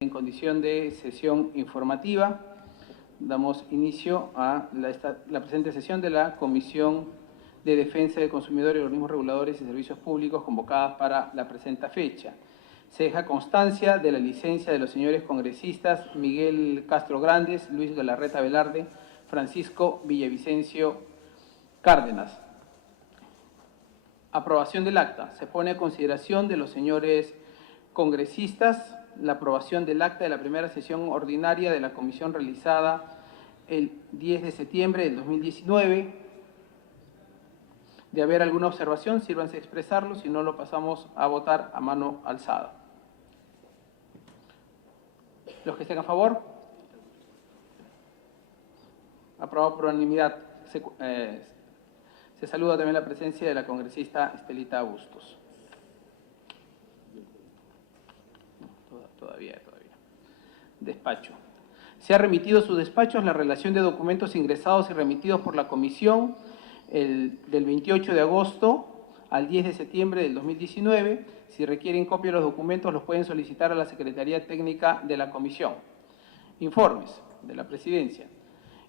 En condición de sesión informativa, damos inicio a la presente sesión de la Comisión de Defensa del Consumidor y Organismos Reguladores y Servicios Públicos convocadas para la presente fecha. Se deja constancia de la licencia de los señores congresistas Miguel Castro Grandes, Luis Galarreta Velarde, Francisco Villavicencio Cárdenas. Aprobación del acta. Se pone a consideración de los señores congresistas la aprobación del acta de la primera sesión ordinaria de la comisión realizada el 10 de septiembre del 2019. De haber alguna observación, sírvanse a expresarlo, si no lo pasamos a votar a mano alzada. Los que estén a favor. Aprobado por unanimidad. Se saluda también la presencia de la congresista Estelita Bustos. Todavía. Despacho. Se ha remitido a sus despachos la relación de documentos ingresados y remitidos por la comisión del 28 de agosto al 10 de septiembre del 2019. Si requieren copia de los documentos, los pueden solicitar a la Secretaría Técnica de la comisión. Informes de la Presidencia.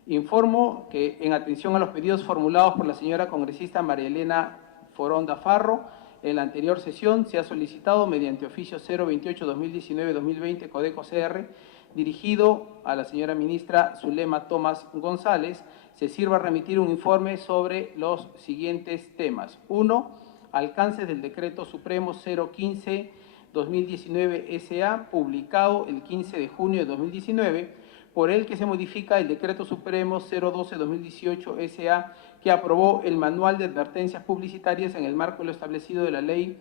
Informo que, en atención a los pedidos formulados por la señora congresista María Elena Foronda Farro, en la anterior sesión se ha solicitado mediante oficio 028-2019-2020 Codeco CR, dirigido a la señora ministra Zulema Tomás González, se sirva a remitir un informe sobre los siguientes temas. 1. Alcances del Decreto Supremo 015-2019 SA, publicado el 15 de junio de 2019, por el que se modifica el Decreto Supremo 012-2018 SA, que aprobó el Manual de Advertencias Publicitarias en el marco de lo establecido de la Ley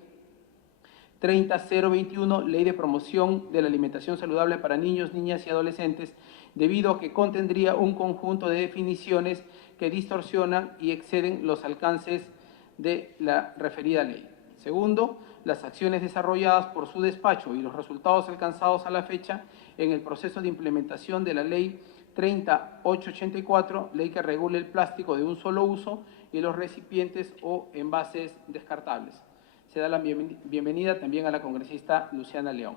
30.021, Ley de Promoción de la Alimentación Saludable para Niños, Niñas y Adolescentes, debido a que contendría un conjunto de definiciones que distorsionan y exceden los alcances de la referida ley. Segundo, las acciones desarrolladas por su despacho y los resultados alcanzados a la fecha en el proceso de implementación de la Ley 30.884, ley que regula el plástico de un solo uso y los recipientes o envases descartables. Se da la bienvenida también a la congresista Luciana León.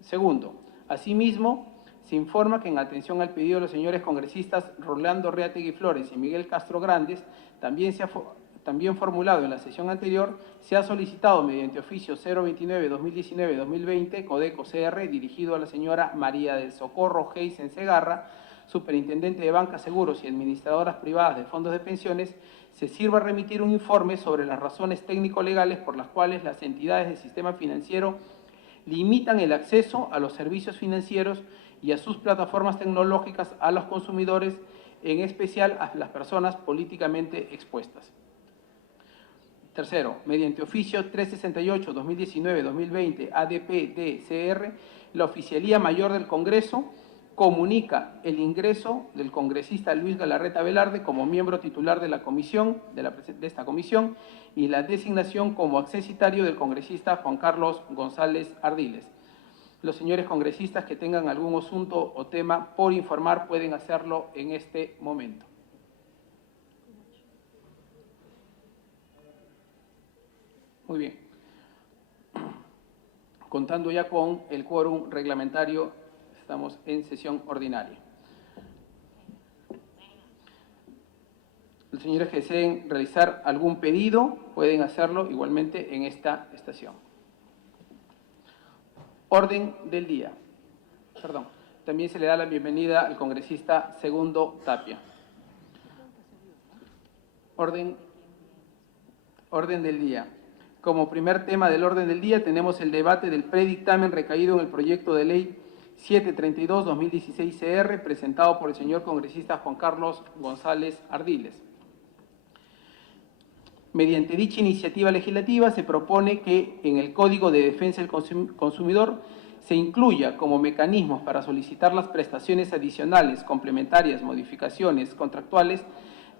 Segundo, asimismo, se informa que en atención al pedido de los señores congresistas Rolando Reategui Flores y Miguel Castro Grandes, también formulado en la sesión anterior, se ha solicitado mediante oficio 029-2019-2020 Codeco CR, dirigido a la señora María del Socorro Heisen Segarra, superintendente de Banca, Seguros y Administradoras Privadas de Fondos de Pensiones, se sirva a remitir un informe sobre las razones técnico-legales por las cuales las entidades del sistema financiero limitan el acceso a los servicios financieros y a sus plataformas tecnológicas a los consumidores, en especial a las personas políticamente expuestas. Tercero, mediante oficio 368-2019-2020 ADP-DCR, la Oficialía Mayor del Congreso comunica el ingreso del congresista Luis Galarreta Velarde como miembro titular de la comisión, de esta comisión, y la designación como accesitario del congresista Juan Carlos González Ardiles. Los señores congresistas que tengan algún asunto o tema por informar pueden hacerlo en este momento. Muy bien. Contando ya con el quórum reglamentario, estamos en sesión ordinaria. Los señores que deseen realizar algún pedido pueden hacerlo igualmente en esta estación. Orden del día. Perdón. También se le da la bienvenida al congresista Segundo Tapia. Orden del día. Como primer tema del orden del día tenemos el debate del predictamen recaído en el proyecto de ley 732-2016 CR, presentado por el señor congresista Juan Carlos González Ardiles. Mediante dicha iniciativa legislativa se propone que en el Código de Defensa del Consumidor se incluya como mecanismos para solicitar las prestaciones adicionales, complementarias, modificaciones contractuales,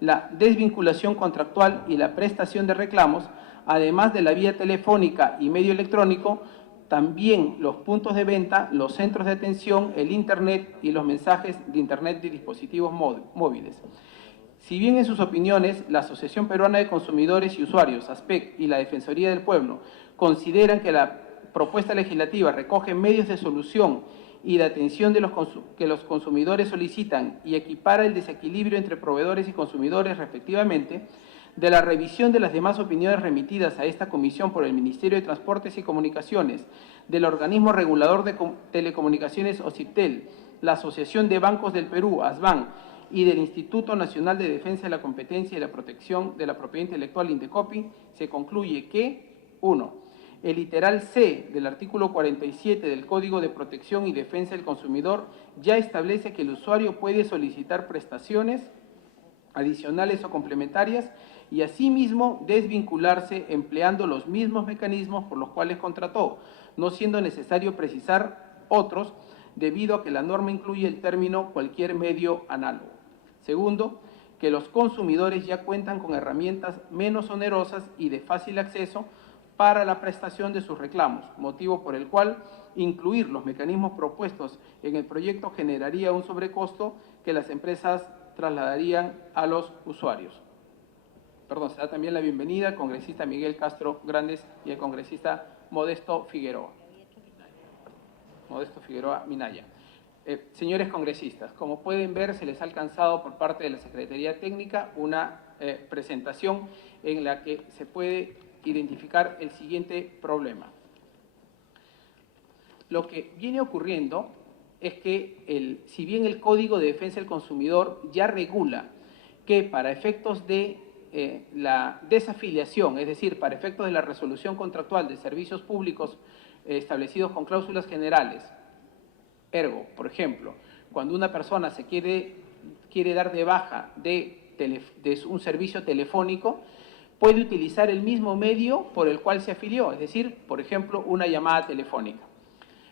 la desvinculación contractual y la prestación de reclamos, además de la vía telefónica y medio electrónico, también los puntos de venta, los centros de atención, el Internet y los mensajes de Internet de dispositivos móviles. Si bien en sus opiniones la Asociación Peruana de Consumidores y Usuarios, ASPEC, y la Defensoría del Pueblo consideran que la propuesta legislativa recoge medios de solución y de atención que los consumidores solicitan y equipara el desequilibrio entre proveedores y consumidores respectivamente, de la revisión de las demás opiniones remitidas a esta comisión por el Ministerio de Transportes y Comunicaciones, del Organismo Regulador de Telecomunicaciones OCIPTEL, la Asociación de Bancos del Perú, ASBAN, y del Instituto Nacional de Defensa de la Competencia y la Protección de la Propiedad Intelectual, INDECOPI, se concluye que, 1. El literal C del artículo 47 del Código de Protección y Defensa del Consumidor ya establece que el usuario puede solicitar prestaciones adicionales o complementarias y asimismo desvincularse empleando los mismos mecanismos por los cuales contrató, no siendo necesario precisar otros, debido a que la norma incluye el término cualquier medio análogo. Segundo, que los consumidores ya cuentan con herramientas menos onerosas y de fácil acceso para la prestación de sus reclamos, motivo por el cual incluir los mecanismos propuestos en el proyecto generaría un sobrecosto que las empresas trasladarían a los usuarios. Perdón, se da también la bienvenida al congresista Miguel Castro Grandes y al congresista Modesto Figueroa Minaya. Señores congresistas, como pueden ver, se les ha alcanzado por parte de la Secretaría Técnica una presentación en la que se puede identificar el siguiente problema. Lo que viene ocurriendo es que, si bien el Código de Defensa del Consumidor ya regula que para efectos de la desafiliación, es decir, para efectos de la resolución contractual de servicios públicos establecidos con cláusulas generales, ergo, por ejemplo, cuando una persona se quiere dar de baja de un servicio telefónico, puede utilizar el mismo medio por el cual se afilió, es decir, por ejemplo, una llamada telefónica.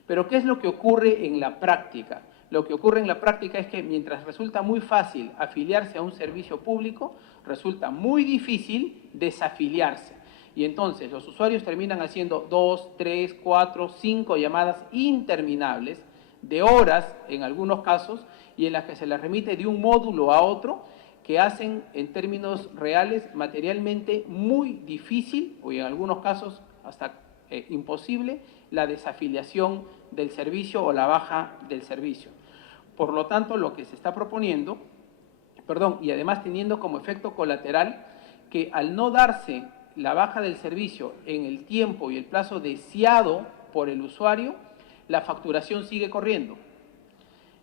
Pero ¿qué es lo que ocurre en la práctica? Lo que ocurre en la práctica es que mientras resulta muy fácil afiliarse a un servicio público, resulta muy difícil desafiliarse. Y entonces los usuarios terminan haciendo 2, 3, 4, 5 llamadas interminables, de horas en algunos casos, y en las que se les remite de un módulo a otro, que hacen en términos reales materialmente muy difícil, o en algunos casos hasta imposible, la desafiliación del servicio o la baja del servicio. Por lo tanto, lo que se está proponiendo, y además teniendo como efecto colateral que al no darse la baja del servicio en el tiempo y el plazo deseado por el usuario, la facturación sigue corriendo.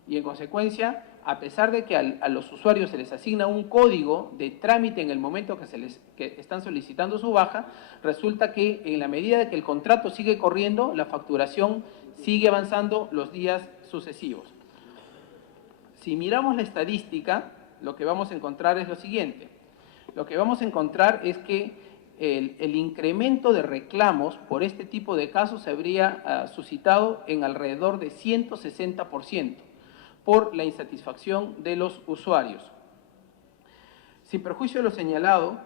Y en consecuencia, a pesar de que a los usuarios se les asigna un código de trámite en el momento que están solicitando su baja, resulta que en la medida de que el contrato sigue corriendo, la facturación sigue avanzando los días sucesivos. Si miramos la estadística, lo que vamos a encontrar es lo siguiente. Lo que vamos a encontrar es que el incremento de reclamos por este tipo de casos se habría suscitado en alrededor de 160%. Por la insatisfacción de los usuarios. Sin perjuicio de lo señalado,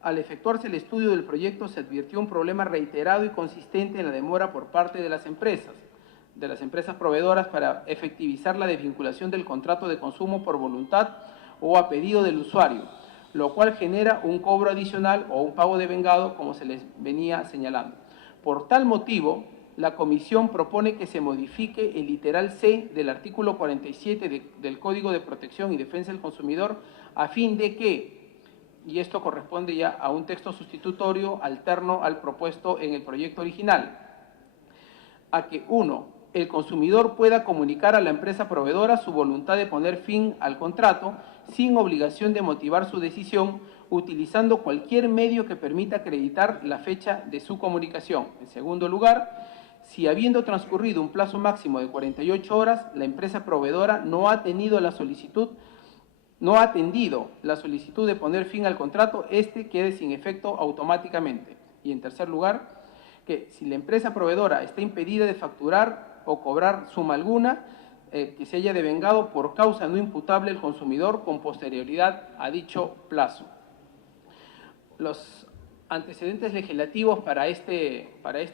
al efectuarse el estudio del proyecto se advirtió un problema reiterado y consistente en la demora por parte de las empresas proveedoras para efectivizar la desvinculación del contrato de consumo por voluntad o a pedido del usuario, lo cual genera un cobro adicional o un pago de vengado, como se les venía señalando. Por tal motivo, la Comisión propone que se modifique el literal C del artículo 47 del Código de Protección y Defensa del Consumidor a fin de que, y esto corresponde ya a un texto sustitutorio alterno al propuesto en el proyecto original, a que 1. El consumidor pueda comunicar a la empresa proveedora su voluntad de poner fin al contrato sin obligación de motivar su decisión, utilizando cualquier medio que permita acreditar la fecha de su comunicación. En segundo lugar, si habiendo transcurrido un plazo máximo de 48 horas, la empresa proveedora no ha atendido la solicitud de poner fin al contrato, este quede sin efecto automáticamente. Y en tercer lugar, que si la empresa proveedora está impedida de facturar o cobrar suma alguna, que se haya devengado por causa no imputable el consumidor con posterioridad a dicho plazo. Los antecedentes legislativos para este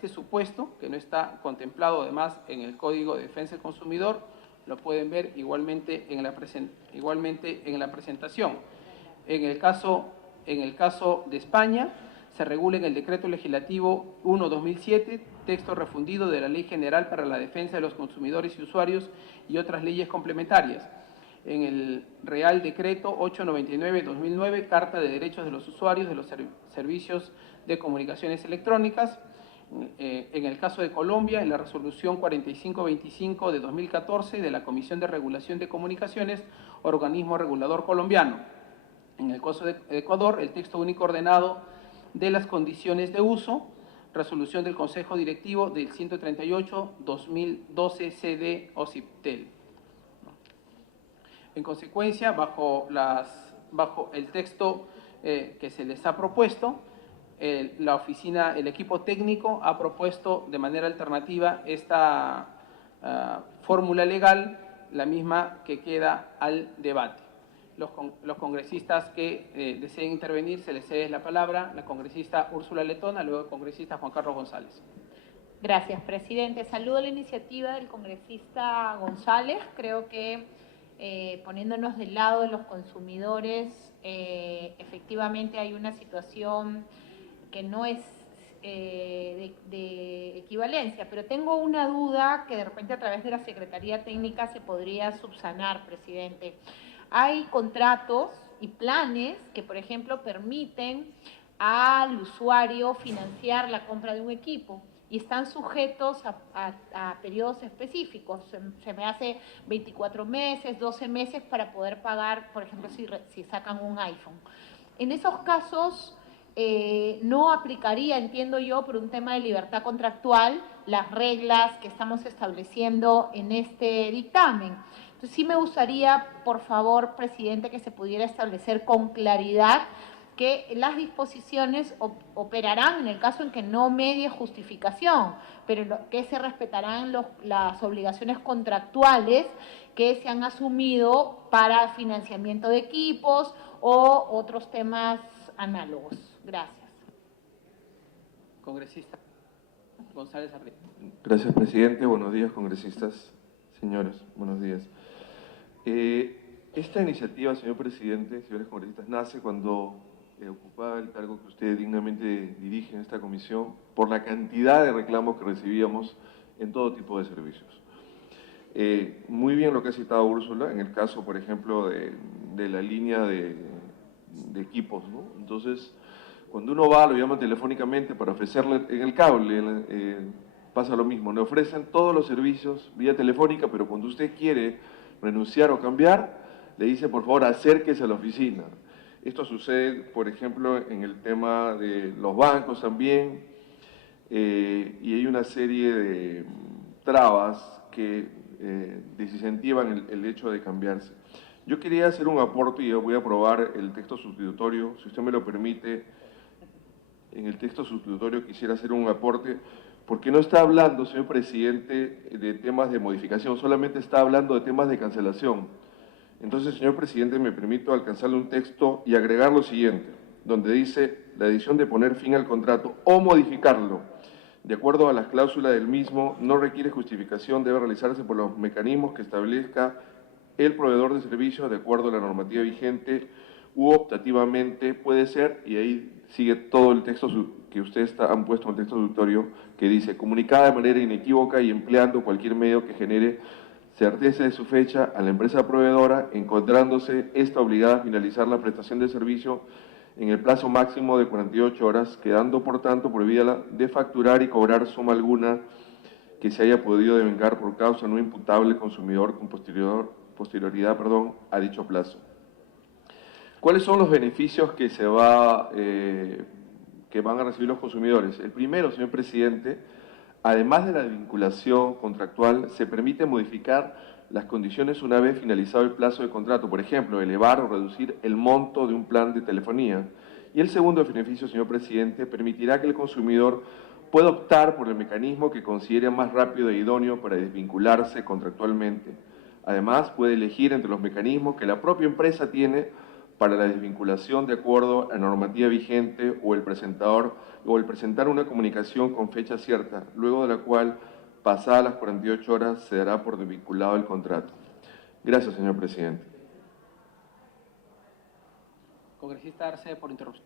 supuesto, que no está contemplado además en el Código de Defensa del Consumidor, lo pueden ver igualmente en la presentación. En el caso de España, se regula en el Decreto Legislativo 1/2007, texto refundido de la Ley General para la Defensa de los Consumidores y Usuarios y otras leyes complementarias. En el Real Decreto 899/2009, Carta de Derechos de los Usuarios de los Servicios de Comunicaciones Electrónicas. En el caso de Colombia, en la Resolución 4525 de 2014 de la Comisión de Regulación de Comunicaciones, organismo regulador colombiano. En el caso de Ecuador, el texto único ordenado de las condiciones de uso, resolución del Consejo Directivo del 138/2012 CD OCIPTEL. En consecuencia, bajo el texto que se les ha propuesto, el equipo técnico ha propuesto de manera alternativa esta fórmula legal, la misma que queda al debate. Los congresistas que deseen intervenir, se les cede la palabra. La congresista Úrsula Letona, luego el congresista Juan Carlos González. Gracias, presidente. Saludo la iniciativa del congresista González. Creo que poniéndonos del lado de los consumidores, efectivamente hay una situación que no es de equivalencia, pero tengo una duda que de repente a través de la Secretaría Técnica se podría subsanar, presidente. Hay contratos y planes que, por ejemplo, permiten al usuario financiar la compra de un equipo y están sujetos a periodos específicos. Se me hace 24 meses, 12 meses para poder pagar, por ejemplo, si sacan un iPhone. En esos casos no aplicaría, entiendo yo, por un tema de libertad contractual, las reglas que estamos estableciendo en este dictamen. Entonces sí me gustaría, por favor, presidente, que se pudiera establecer con claridad que las disposiciones operarán en el caso en que no medie justificación, pero que se respetarán las obligaciones contractuales que se han asumido para financiamiento de equipos o otros temas análogos. Gracias. Congresista González Arrieta. Gracias, presidente. Buenos días, congresistas. Señores, buenos días. Esta iniciativa, señor presidente, señores congresistas, nace cuando ocupaba el cargo que usted dignamente dirige en esta comisión por la cantidad de reclamos que recibíamos en todo tipo de servicios. Muy bien lo que ha citado Úrsula, en el caso, por ejemplo, de la línea de equipos, ¿no? Entonces, cuando uno va, lo llama telefónicamente para ofrecerle en el cable, pasa lo mismo, le ofrecen todos los servicios vía telefónica, pero cuando usted quiere renunciar o cambiar, le dice, por favor, acérquese a la oficina. Esto sucede, por ejemplo, en el tema de los bancos también, y hay una serie de trabas que desincentivan el hecho de cambiarse. Yo quería hacer un aporte y voy a aprobar el texto sustitutorio, si usted me lo permite. En el texto sustitutorio quisiera hacer un aporte, porque no está hablando, señor presidente, de temas de modificación, solamente está hablando de temas de cancelación. Entonces, señor presidente, me permito alcanzarle un texto y agregar lo siguiente, donde dice: la decisión de poner fin al contrato o modificarlo, de acuerdo a las cláusulas del mismo, no requiere justificación, debe realizarse por los mecanismos que establezca el proveedor de servicios de acuerdo a la normativa vigente u optativamente puede ser, y ahí sigue todo el texto que ustedes han puesto en el texto sustitutorio, que dice: comunicada de manera inequívoca y empleando cualquier medio que genere certeza de su fecha a la empresa proveedora, encontrándose esta obligada a finalizar la prestación de servicio en el plazo máximo de 48 horas, quedando por tanto prohibida de facturar y cobrar suma alguna que se haya podido devengar por causa no imputable al consumidor con posterioridad a dicho plazo. ¿Cuáles son los beneficios que van a recibir los consumidores? El primero, señor presidente, además de la vinculación contractual, se permite modificar las condiciones una vez finalizado el plazo de contrato, por ejemplo, elevar o reducir el monto de un plan de telefonía. Y el segundo beneficio, señor presidente, permitirá que el consumidor pueda optar por el mecanismo que considere más rápido e idóneo para desvincularse contractualmente. Además, puede elegir entre los mecanismos que la propia empresa tiene para la desvinculación de acuerdo a la normativa vigente o el presentar una comunicación con fecha cierta, luego de la cual, pasadas las 48 horas, se dará por desvinculado el contrato. Gracias, señor presidente. Congresista Arce, por interrupción.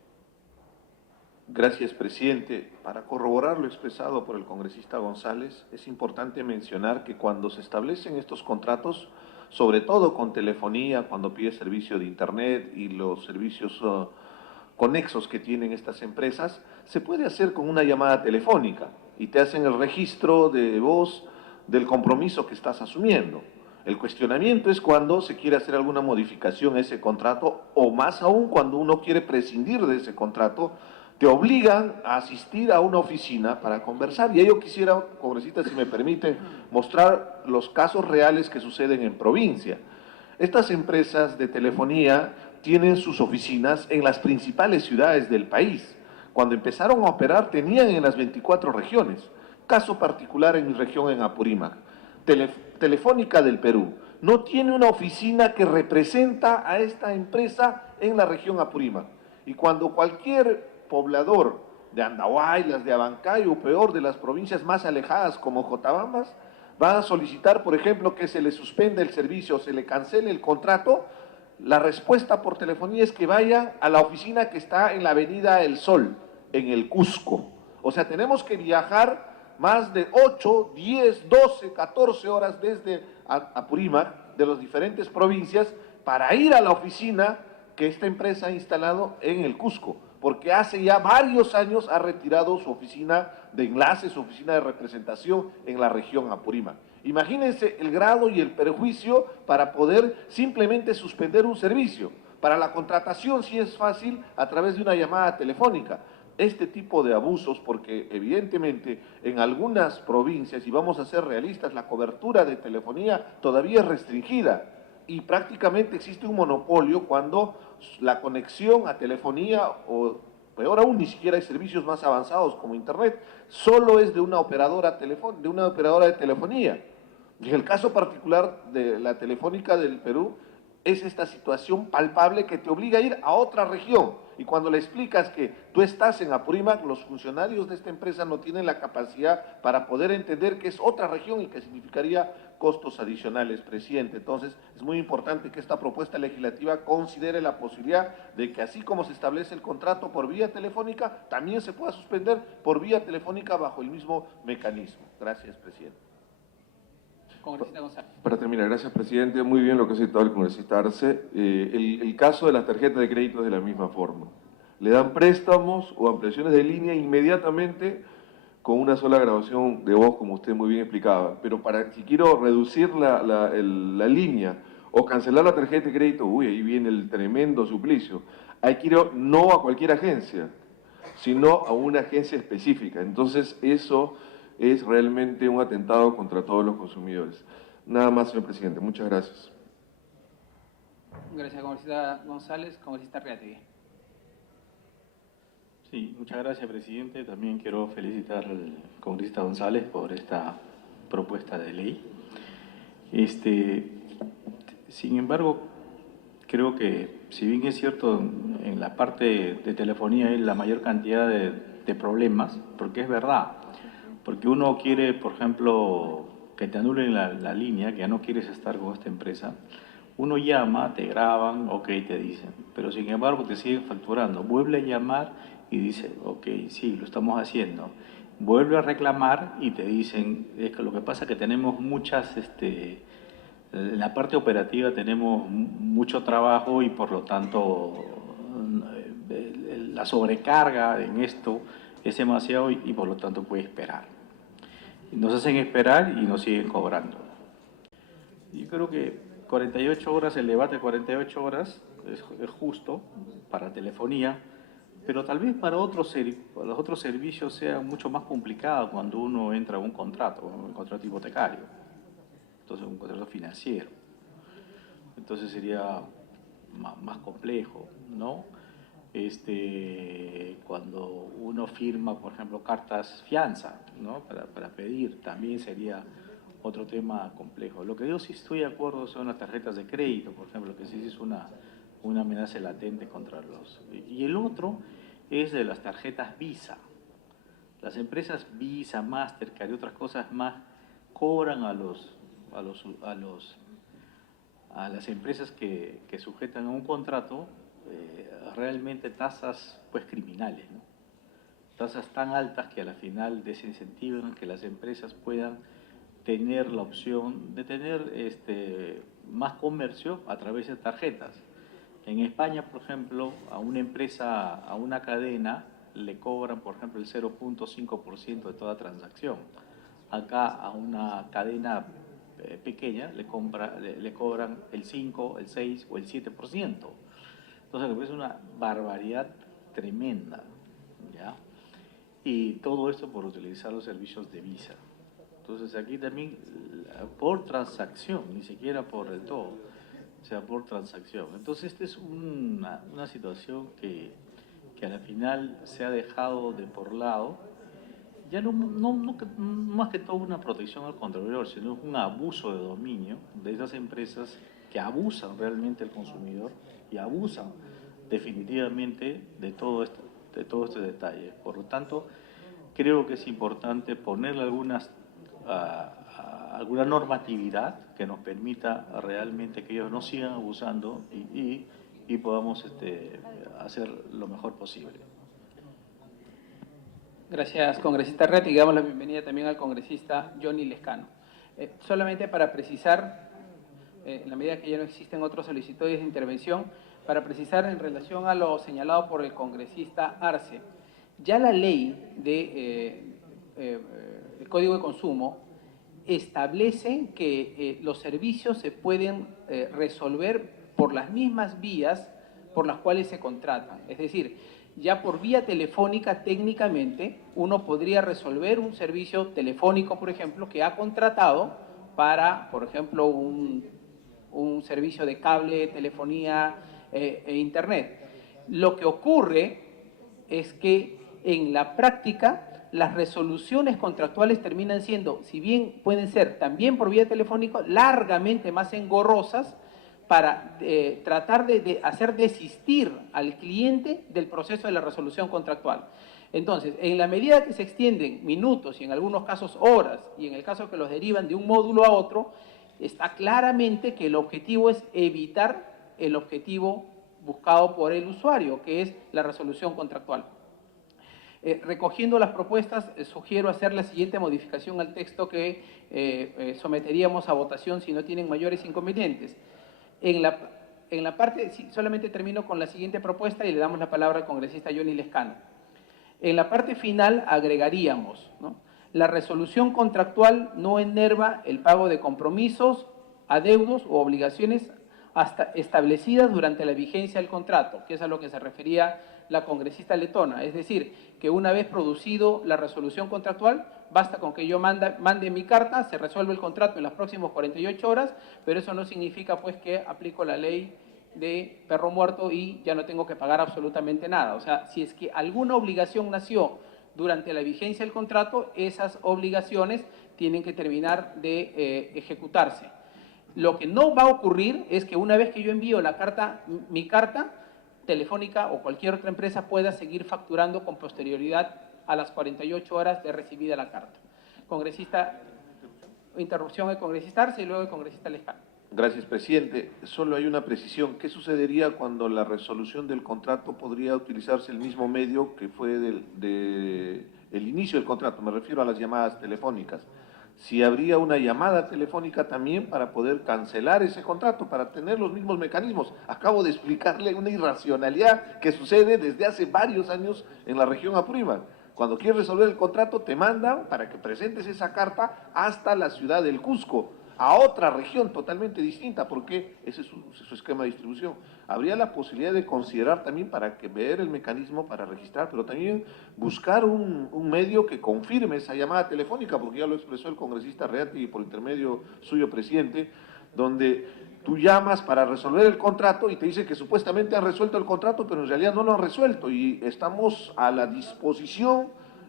Gracias, presidente. Para corroborar lo expresado por el congresista González, es importante mencionar que cuando se establecen estos contratos, sobre todo con telefonía, cuando pide servicio de Internet y los servicios conexos que tienen estas empresas, se puede hacer con una llamada telefónica y te hacen el registro de voz del compromiso que estás asumiendo. El cuestionamiento es cuando se quiere hacer alguna modificación a ese contrato o más aún cuando uno quiere prescindir de ese contrato, te obligan a asistir a una oficina para conversar. Y yo quisiera, congresista, si me permiten, mostrar los casos reales que suceden en provincia. Estas empresas de telefonía tienen sus oficinas en las principales ciudades del país. Cuando empezaron a operar tenían en las 24 regiones. Caso particular en mi región, en Apurímac. Telefónica del Perú no tiene una oficina que representa a esta empresa en la región Apurímac. Y cuando cualquier poblador de Andahuaylas, de Abancay o peor de las provincias más alejadas como Jotabambas, van a solicitar, por ejemplo, que se le suspenda el servicio o se le cancele el contrato, la respuesta por telefonía es que vaya a la oficina que está en la avenida El Sol, en el Cusco. O sea, tenemos que viajar más de 8, 10, 12, 14 horas desde Apurímac, de las diferentes provincias, para ir a la oficina que esta empresa ha instalado en el Cusco, porque hace ya varios años ha retirado su oficina de enlace, su oficina de representación en la región Apurímac. Imagínense el grado y el perjuicio para poder simplemente suspender un servicio. Para la contratación sí es fácil a través de una llamada telefónica. Este tipo de abusos, porque evidentemente en algunas provincias, y vamos a ser realistas, la cobertura de telefonía todavía es restringida y prácticamente existe un monopolio cuando la conexión a telefonía o peor aún, ni siquiera hay servicios más avanzados como Internet, solo es de una operadora de telefonía. Y en el caso particular de la Telefónica del Perú, es esta situación palpable que te obliga a ir a otra región. Y cuando le explicas que tú estás en Apurímac, los funcionarios de esta empresa no tienen la capacidad para poder entender que es otra región y que significaría costos adicionales, presidente. Entonces, es muy importante que esta propuesta legislativa considere la posibilidad de que así como se establece el contrato por vía telefónica, también se pueda suspender por vía telefónica bajo el mismo mecanismo. Gracias, presidente. Congresista González. Para terminar, gracias, presidente. Muy bien lo que ha citado el congresista Arce. El caso de las tarjetas de crédito es de la misma forma. Le dan préstamos o ampliaciones de línea inmediatamente con una sola grabación de voz, como usted muy bien explicaba. Pero si quiero reducir la línea o cancelar la tarjeta de crédito, uy, ahí viene el tremendo suplicio. Hay que ir no a cualquier agencia, sino a una agencia específica. Entonces, eso es realmente un atentado contra todos los consumidores. Nada más, señor presidente. Muchas gracias. Gracias, congresista González. Congresista Reategui. Sí, muchas gracias, presidente. También quiero felicitar al congresista González por esta propuesta de ley. Sin embargo, creo que, si bien es cierto, en la parte de telefonía hay la mayor cantidad de problemas, porque es verdad, porque uno quiere, por ejemplo, que te anulen la línea, que ya no quieres estar con esta empresa, uno llama, te graban, ok, te dicen, pero sin embargo te siguen facturando. Vuelve a llamar y dice, ok, sí, lo estamos haciendo. Vuelve a reclamar y te dicen, es que lo que pasa es que tenemos muchas, en la parte operativa tenemos mucho trabajo y por lo tanto la sobrecarga en esto es demasiado y por lo tanto puede esperar. Nos hacen esperar y nos siguen cobrando. Yo creo que 48 horas, el debate de 48 horas es justo para telefonía, pero tal vez para los otros servicios sea mucho más complicado cuando uno entra a un contrato hipotecario, entonces un contrato financiero. Entonces sería más complejo, ¿no? Cuando uno firma, por ejemplo, cartas fianza, ¿no? Para pedir, también sería otro tema complejo. Lo que yo sí estoy de acuerdo son las tarjetas de crédito, por ejemplo, que sí es una amenaza latente contra los... Y el otro es de las tarjetas Visa. Las empresas Visa, Mastercard y otras cosas más cobran a las empresas que sujetan a un contrato realmente tasas pues criminales, ¿no? tasas tan altas que a la final desincentivan que las empresas puedan tener la opción de tener más comercio a través de tarjetas. En España, por ejemplo, a una empresa, a una cadena, le cobran, por ejemplo, el 0.5% de toda transacción. Acá a una cadena pequeña le cobran el 5, el 6 o el 7%. Entonces, es una barbaridad tremenda, ¿ya? Y todo esto por utilizar los servicios de Visa. Entonces, aquí también por transacción, ni siquiera por el todo, o sea, por transacción. Entonces, esta es una situación que a la final se ha dejado de por lado, ya no más que todo una protección al consumidor, sino un abuso de dominio de esas empresas que abusan realmente del consumidor y abusan definitivamente de todo este detalle. Por lo tanto, creo que es importante ponerle alguna normatividad que nos permita realmente que ellos no sigan abusando y podamos hacer lo mejor posible. Gracias, congresista Ret, y damos la bienvenida también al congresista Johnny Lescano. Solamente para precisar, en la medida que ya no existen otros solicitudes de intervención, para precisar en relación a lo señalado por el congresista Arce, ya la ley el Código de Consumo establece que los servicios se pueden resolver por las mismas vías por las cuales se contratan. Es decir, ya por vía telefónica técnicamente uno podría resolver un servicio telefónico, por ejemplo, que ha contratado para, por ejemplo, un servicio de cable, telefonía e internet. Lo que ocurre es que en la práctica las resoluciones contractuales terminan siendo, si bien pueden ser también por vía telefónica, largamente más engorrosas para tratar de hacer desistir al cliente del proceso de la resolución contractual. Entonces, en la medida que se extienden minutos y en algunos casos horas, y en el caso que los derivan de un módulo a otro, está claramente que el objetivo es evitar el objetivo buscado por el usuario, que es la resolución contractual. Recogiendo las propuestas, sugiero hacer la siguiente modificación al texto que someteríamos a votación si no tienen mayores inconvenientes. En la parte, sí, solamente termino con la siguiente propuesta y le damos la palabra al congresista Johnny Lescano. En la parte final agregaríamos, ¿no?, la resolución contractual no enerva el pago de compromisos, adeudos u obligaciones hasta establecidas durante la vigencia del contrato, que es a lo que se refería la congresista letona. Es decir, que una vez producido la resolución contractual, basta con que yo mande mi carta, se resuelve el contrato en las próximas 48 horas, pero eso no significa pues que aplico la ley de perro muerto y ya no tengo que pagar absolutamente nada. O sea, si es que alguna obligación nació durante la vigencia del contrato, esas obligaciones tienen que terminar de ejecutarse. Lo que no va a ocurrir es que una vez que yo envío mi carta, Telefónica o cualquier otra empresa pueda seguir facturando con posterioridad a las 48 horas de recibida la carta. Congresista, interrupción del congresista Arce y luego el congresista Lescano. Gracias, presidente. Solo hay una precisión. ¿Qué sucedería cuando la resolución del contrato podría utilizarse el mismo medio que fue el inicio del contrato? Me refiero a las llamadas telefónicas. Si habría una llamada telefónica también para poder cancelar ese contrato, para tener los mismos mecanismos. Acabo de explicarle una irracionalidad que sucede desde hace varios años en la región Apurímac. Cuando quieres resolver el contrato, te mandan para que presentes esa carta hasta la ciudad del Cusco, a otra región totalmente distinta, porque ese es su esquema de distribución. Habría la posibilidad de considerar también para que ver el mecanismo para registrar, pero también buscar un medio que confirme esa llamada telefónica, porque ya lo expresó el congresista Reati por intermedio suyo, presidente, donde tú llamas para resolver el contrato y te dicen que supuestamente han resuelto el contrato, pero en realidad no lo han resuelto y estamos a la disposición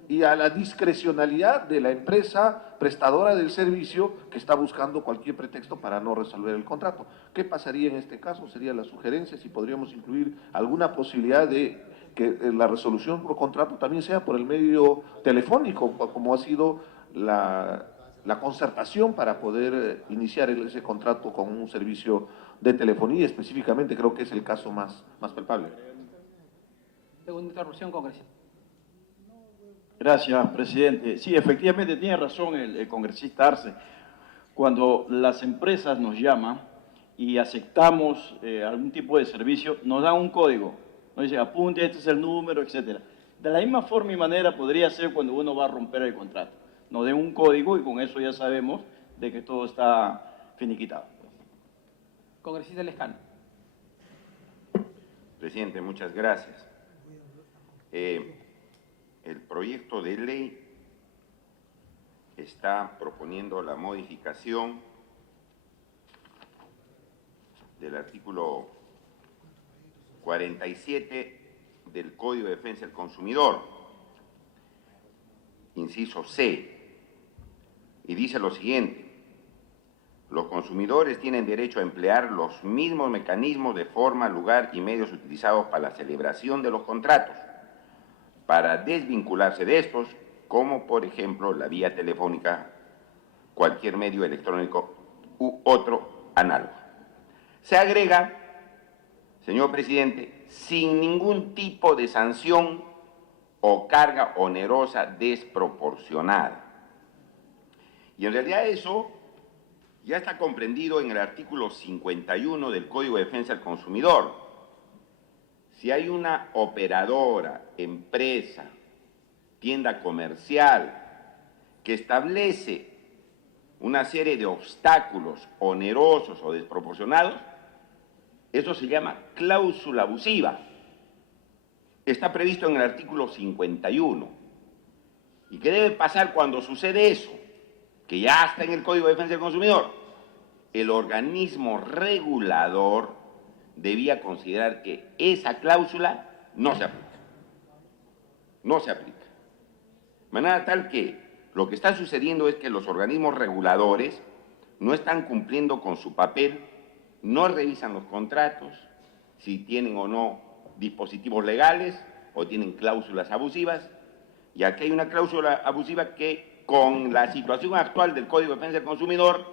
y a la discrecionalidad de la empresa prestadora del servicio que está buscando cualquier pretexto para no resolver el contrato. ¿Qué pasaría en este caso? Sería la sugerencia, si podríamos incluir alguna posibilidad de que la resolución por contrato también sea por el medio telefónico, como ha sido la concertación para poder iniciar ese contrato con un servicio de telefonía, específicamente creo que es el caso más palpable. Segunda interrupción, congresista. Gracias, presidente. Sí, efectivamente tiene razón el congresista Arce. Cuando las empresas nos llaman y aceptamos algún tipo de servicio, nos dan un código. Nos dicen, apunte, este es el número, etc. De la misma forma y manera podría ser cuando uno va a romper el contrato. Nos den un código y con eso ya sabemos de que todo está finiquitado. Congresista Lescano. Presidente, muchas gracias. El proyecto de ley está proponiendo la modificación del artículo 47 del Código de Defensa del Consumidor, inciso C, y dice lo siguiente: los consumidores tienen derecho a emplear los mismos mecanismos de forma, lugar y medios utilizados para la celebración de los contratos, para desvincularse de estos, como por ejemplo la vía telefónica, cualquier medio electrónico u otro análogo. Se agrega, señor presidente, sin ningún tipo de sanción o carga onerosa desproporcionada. Y en realidad eso ya está comprendido en el artículo 51 del Código de Defensa del Consumidor. Si hay una operadora, empresa, tienda comercial que establece una serie de obstáculos onerosos o desproporcionados, eso se llama cláusula abusiva. Está previsto en el artículo 51. ¿Y qué debe pasar cuando sucede eso? Que ya está en el Código de Defensa del Consumidor. El organismo regulador debía considerar que esa cláusula no se aplica. No se aplica. De manera tal que lo que está sucediendo es que los organismos reguladores no están cumpliendo con su papel, no revisan los contratos, si tienen o no dispositivos legales o tienen cláusulas abusivas, y aquí hay una cláusula abusiva que con la situación actual del Código de Defensa del Consumidor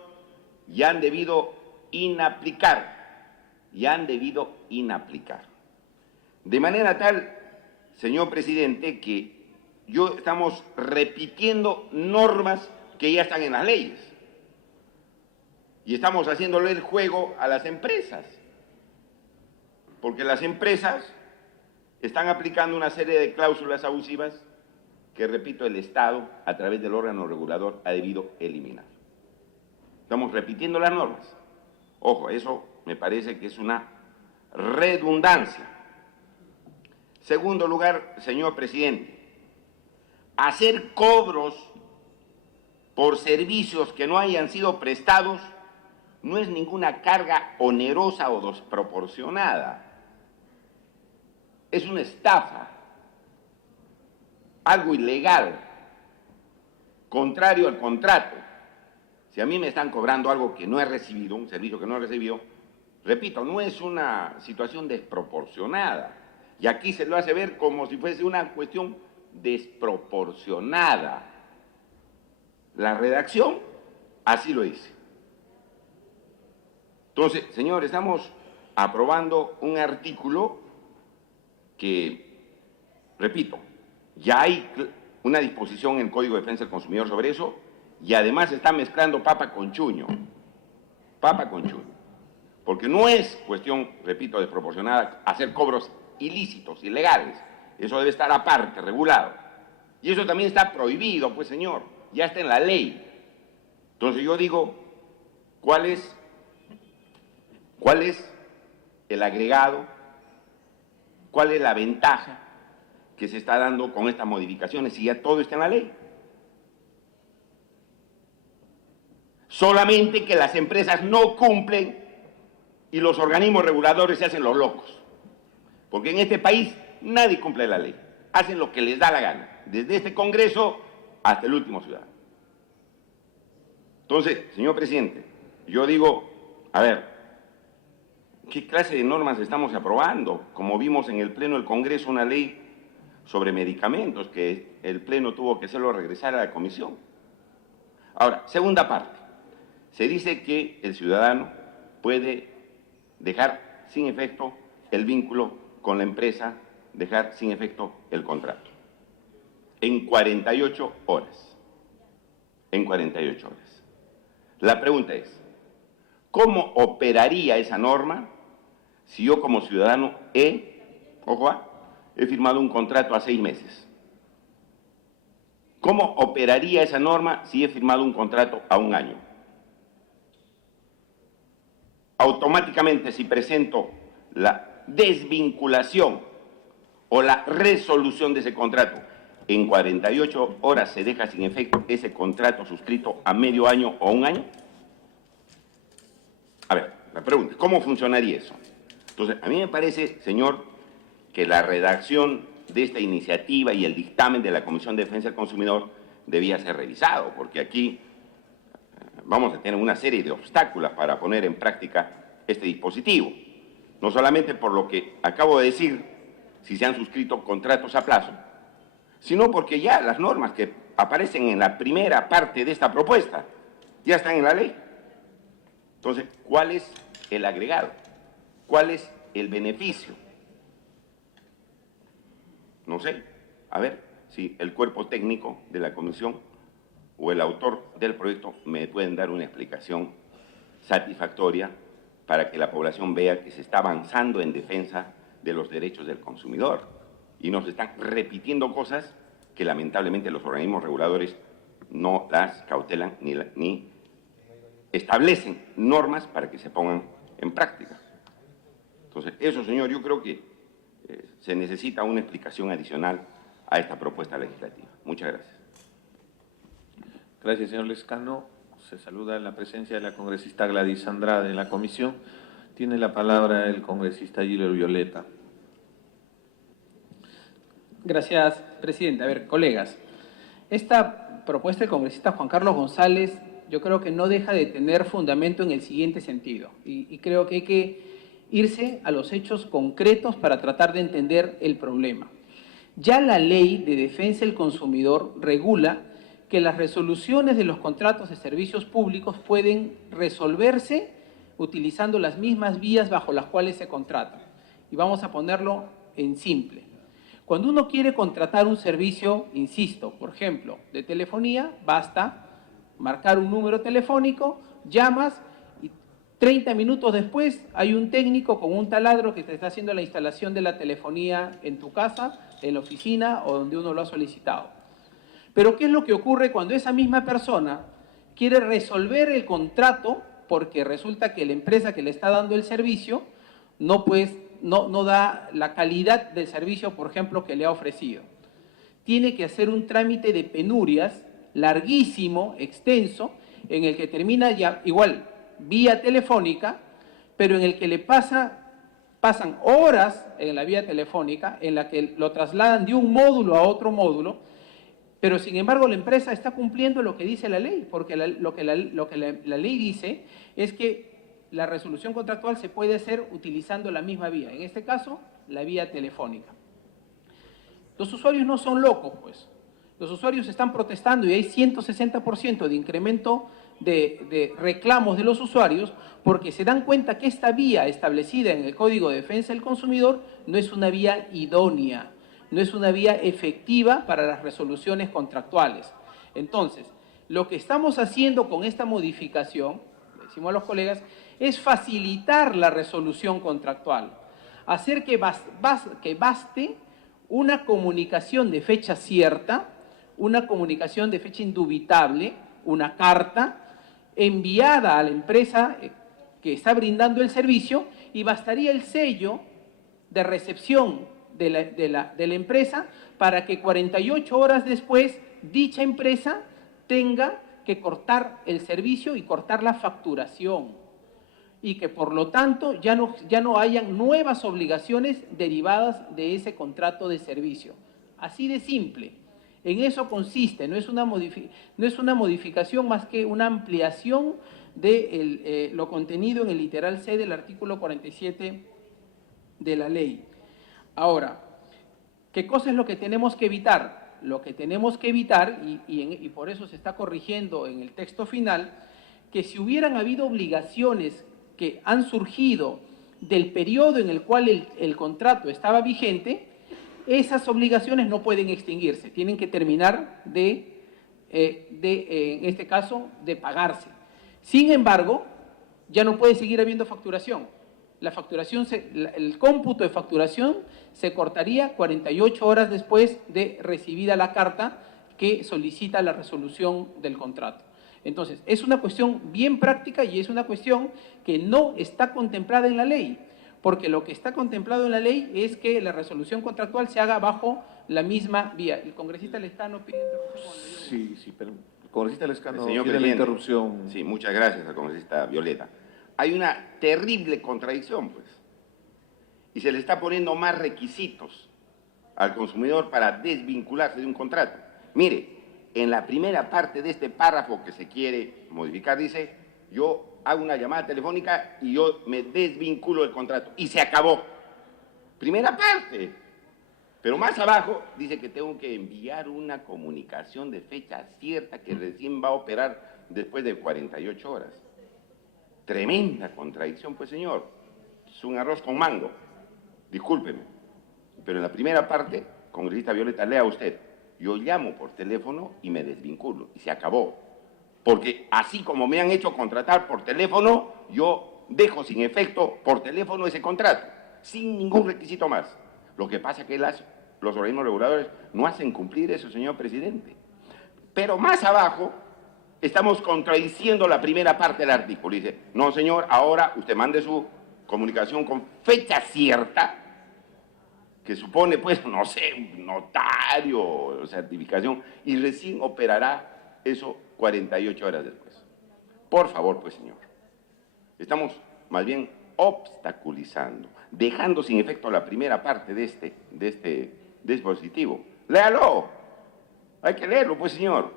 ya han debido inaplicar. De manera tal, señor presidente, que estamos repitiendo normas que ya están en las leyes. Y estamos haciéndole el juego a las empresas. Porque las empresas están aplicando una serie de cláusulas abusivas que, repito, el Estado, a través del órgano regulador, ha debido eliminar. Estamos repitiendo las normas. Ojo, eso me parece que es una redundancia. Segundo lugar, señor presidente, hacer cobros por servicios que no hayan sido prestados no es ninguna carga onerosa o desproporcionada. Es una estafa, algo ilegal, contrario al contrato. Si a mí me están cobrando algo que no he recibido, un servicio que no he recibido, repito, no es una situación desproporcionada. Y aquí se lo hace ver como si fuese una cuestión desproporcionada. La redacción así lo dice. Entonces, señor, estamos aprobando un artículo que, repito, ya hay una disposición en el Código de Defensa del Consumidor sobre eso, y además se está mezclando papa con chuño. Porque no es cuestión, repito, desproporcionada hacer cobros ilícitos, ilegales. Eso debe estar aparte, regulado. Y eso también está prohibido, pues señor, ya está en la ley. Entonces yo digo, ¿cuál es el agregado? ¿Cuál es la ventaja que se está dando con estas modificaciones si ya todo está en la ley? Solamente que las empresas no cumplen y los organismos reguladores se hacen los locos. Porque en este país nadie cumple la ley. Hacen lo que les da la gana, desde este Congreso hasta el último ciudadano. Entonces, señor presidente, yo digo, a ver, ¿qué clase de normas estamos aprobando? Como vimos en el Pleno del Congreso, una ley sobre medicamentos que el Pleno tuvo que hacerlo regresar a la Comisión. Ahora, segunda parte. Se dice que el ciudadano puede dejar sin efecto el vínculo con la empresa, dejar sin efecto el contrato. en 48 horas. En 48 horas. La pregunta es, ¿cómo operaría esa norma si yo como ciudadano he firmado un contrato a 6 meses? ¿Cómo operaría esa norma si he firmado un contrato a 1 año? Automáticamente, si presento la desvinculación o la resolución de ese contrato, en 48 horas se deja sin efecto ese contrato suscrito a medio año o 1 año. A ver, la pregunta, ¿cómo funcionaría eso? Entonces, a mí me parece, señor, que la redacción de esta iniciativa y el dictamen de la Comisión de Defensa del Consumidor debía ser revisado, porque aquí vamos a tener una serie de obstáculos para poner en práctica este dispositivo. No solamente por lo que acabo de decir, si se han suscrito contratos a plazo, sino porque ya las normas que aparecen en la primera parte de esta propuesta ya están en la ley. Entonces, ¿cuál es el agregado? ¿Cuál es el beneficio? No sé, a ver si el cuerpo técnico de la comisión o el autor del proyecto me pueden dar una explicación satisfactoria para que la población vea que se está avanzando en defensa de los derechos del consumidor y nos están repitiendo cosas que lamentablemente los organismos reguladores no las cautelan ni establecen normas para que se pongan en práctica. Entonces, eso, señor, yo creo que se necesita una explicación adicional a esta propuesta legislativa. Muchas gracias. Gracias, señor Lescano. Se saluda en la presencia de la congresista Gladys Andrade en la comisión. Tiene la palabra el congresista Gilbert Violeta. Gracias, presidente. A ver, colegas, esta propuesta del congresista Juan Carlos González yo creo que no deja de tener fundamento en el siguiente sentido, y creo que hay que irse a los hechos concretos para tratar de entender el problema. Ya la Ley de Defensa del Consumidor regula que las resoluciones de los contratos de servicios públicos pueden resolverse utilizando las mismas vías bajo las cuales se contratan. Y vamos a ponerlo en simple. Cuando uno quiere contratar un servicio, insisto, por ejemplo, de telefonía, basta marcar un número telefónico, llamas y 30 minutos después hay un técnico con un taladro que te está haciendo la instalación de la telefonía en tu casa, en la oficina o donde uno lo ha solicitado. Pero ¿qué es lo que ocurre cuando esa misma persona quiere resolver el contrato porque resulta que la empresa que le está dando el servicio no da la calidad del servicio, por ejemplo, que le ha ofrecido? Tiene que hacer un trámite de penurias larguísimo, extenso, en el que termina ya igual vía telefónica, pero en el que pasan horas en la vía telefónica, en la que lo trasladan de un módulo a otro módulo, pero sin embargo la empresa está cumpliendo lo que dice la ley, porque lo que la ley dice es que la resolución contractual se puede hacer utilizando la misma vía, en este caso, la vía telefónica. Los usuarios no son locos, pues. Los usuarios están protestando y hay 160% de incremento de reclamos de los usuarios porque se dan cuenta que esta vía establecida en el Código de Defensa del Consumidor no es una vía idónea, no es una vía efectiva para las resoluciones contractuales. Entonces, lo que estamos haciendo con esta modificación, decimos a los colegas, es facilitar la resolución contractual, hacer que baste una comunicación de fecha cierta, una comunicación de fecha indubitable, una carta enviada a la empresa que está brindando el servicio y bastaría el sello de recepción de la empresa para que 48 horas después dicha empresa tenga que cortar el servicio y cortar la facturación y que por lo tanto ya no hayan nuevas obligaciones derivadas de ese contrato de servicio. Así de simple. En eso consiste, no es una modificación más que una ampliación de lo contenido en el literal C del artículo 47 de la ley. Ahora, ¿qué cosa es lo que tenemos que evitar? Lo que tenemos que evitar, y por eso se está corrigiendo en el texto final, que si hubieran habido obligaciones que han surgido del periodo en el cual el contrato estaba vigente, esas obligaciones no pueden extinguirse, tienen que terminar en este caso, de pagarse. Sin embargo, ya no puede seguir habiendo facturación. La facturación, el cómputo de facturación se cortaría 48 horas después de recibida la carta que solicita la resolución del contrato. Entonces, es una cuestión bien práctica y es una cuestión que no está contemplada en la ley, porque lo que está contemplado en la ley es que la resolución contractual se haga bajo la misma vía. El congresista Lescano pide interrupción. Sí, pero el congresista Lescano Señor pide la presidente. interrupción. Sí, muchas gracias al congresista Violeta. Hay una terrible contradicción, pues, y se le está poniendo más requisitos al consumidor para desvincularse de un contrato. Mire, en la primera parte de este párrafo que se quiere modificar dice, yo hago una llamada telefónica y yo me desvinculo del contrato. Y se acabó. Primera parte. Pero más abajo dice que tengo que enviar una comunicación de fecha cierta que recién va a operar después de 48 horas. Tremenda contradicción, pues, señor. Es un arroz con mango. Discúlpeme. Pero en la primera parte, congresista Violeta, lea usted. Yo llamo por teléfono y me desvinculo. Y se acabó. Porque así como me han hecho contratar por teléfono, yo dejo sin efecto por teléfono ese contrato, sin ningún requisito más. Lo que pasa es que los organismos reguladores no hacen cumplir eso, señor presidente. Pero más abajo estamos contradiciendo la primera parte del artículo. Dice, no, señor, ahora usted mande su comunicación con fecha cierta, que supone, pues, no sé, un notario o certificación, y recién operará eso 48 horas después. Por favor, pues, señor. Estamos más bien obstaculizando, dejando sin efecto la primera parte de este dispositivo. Léalo. Hay que leerlo, pues, señor.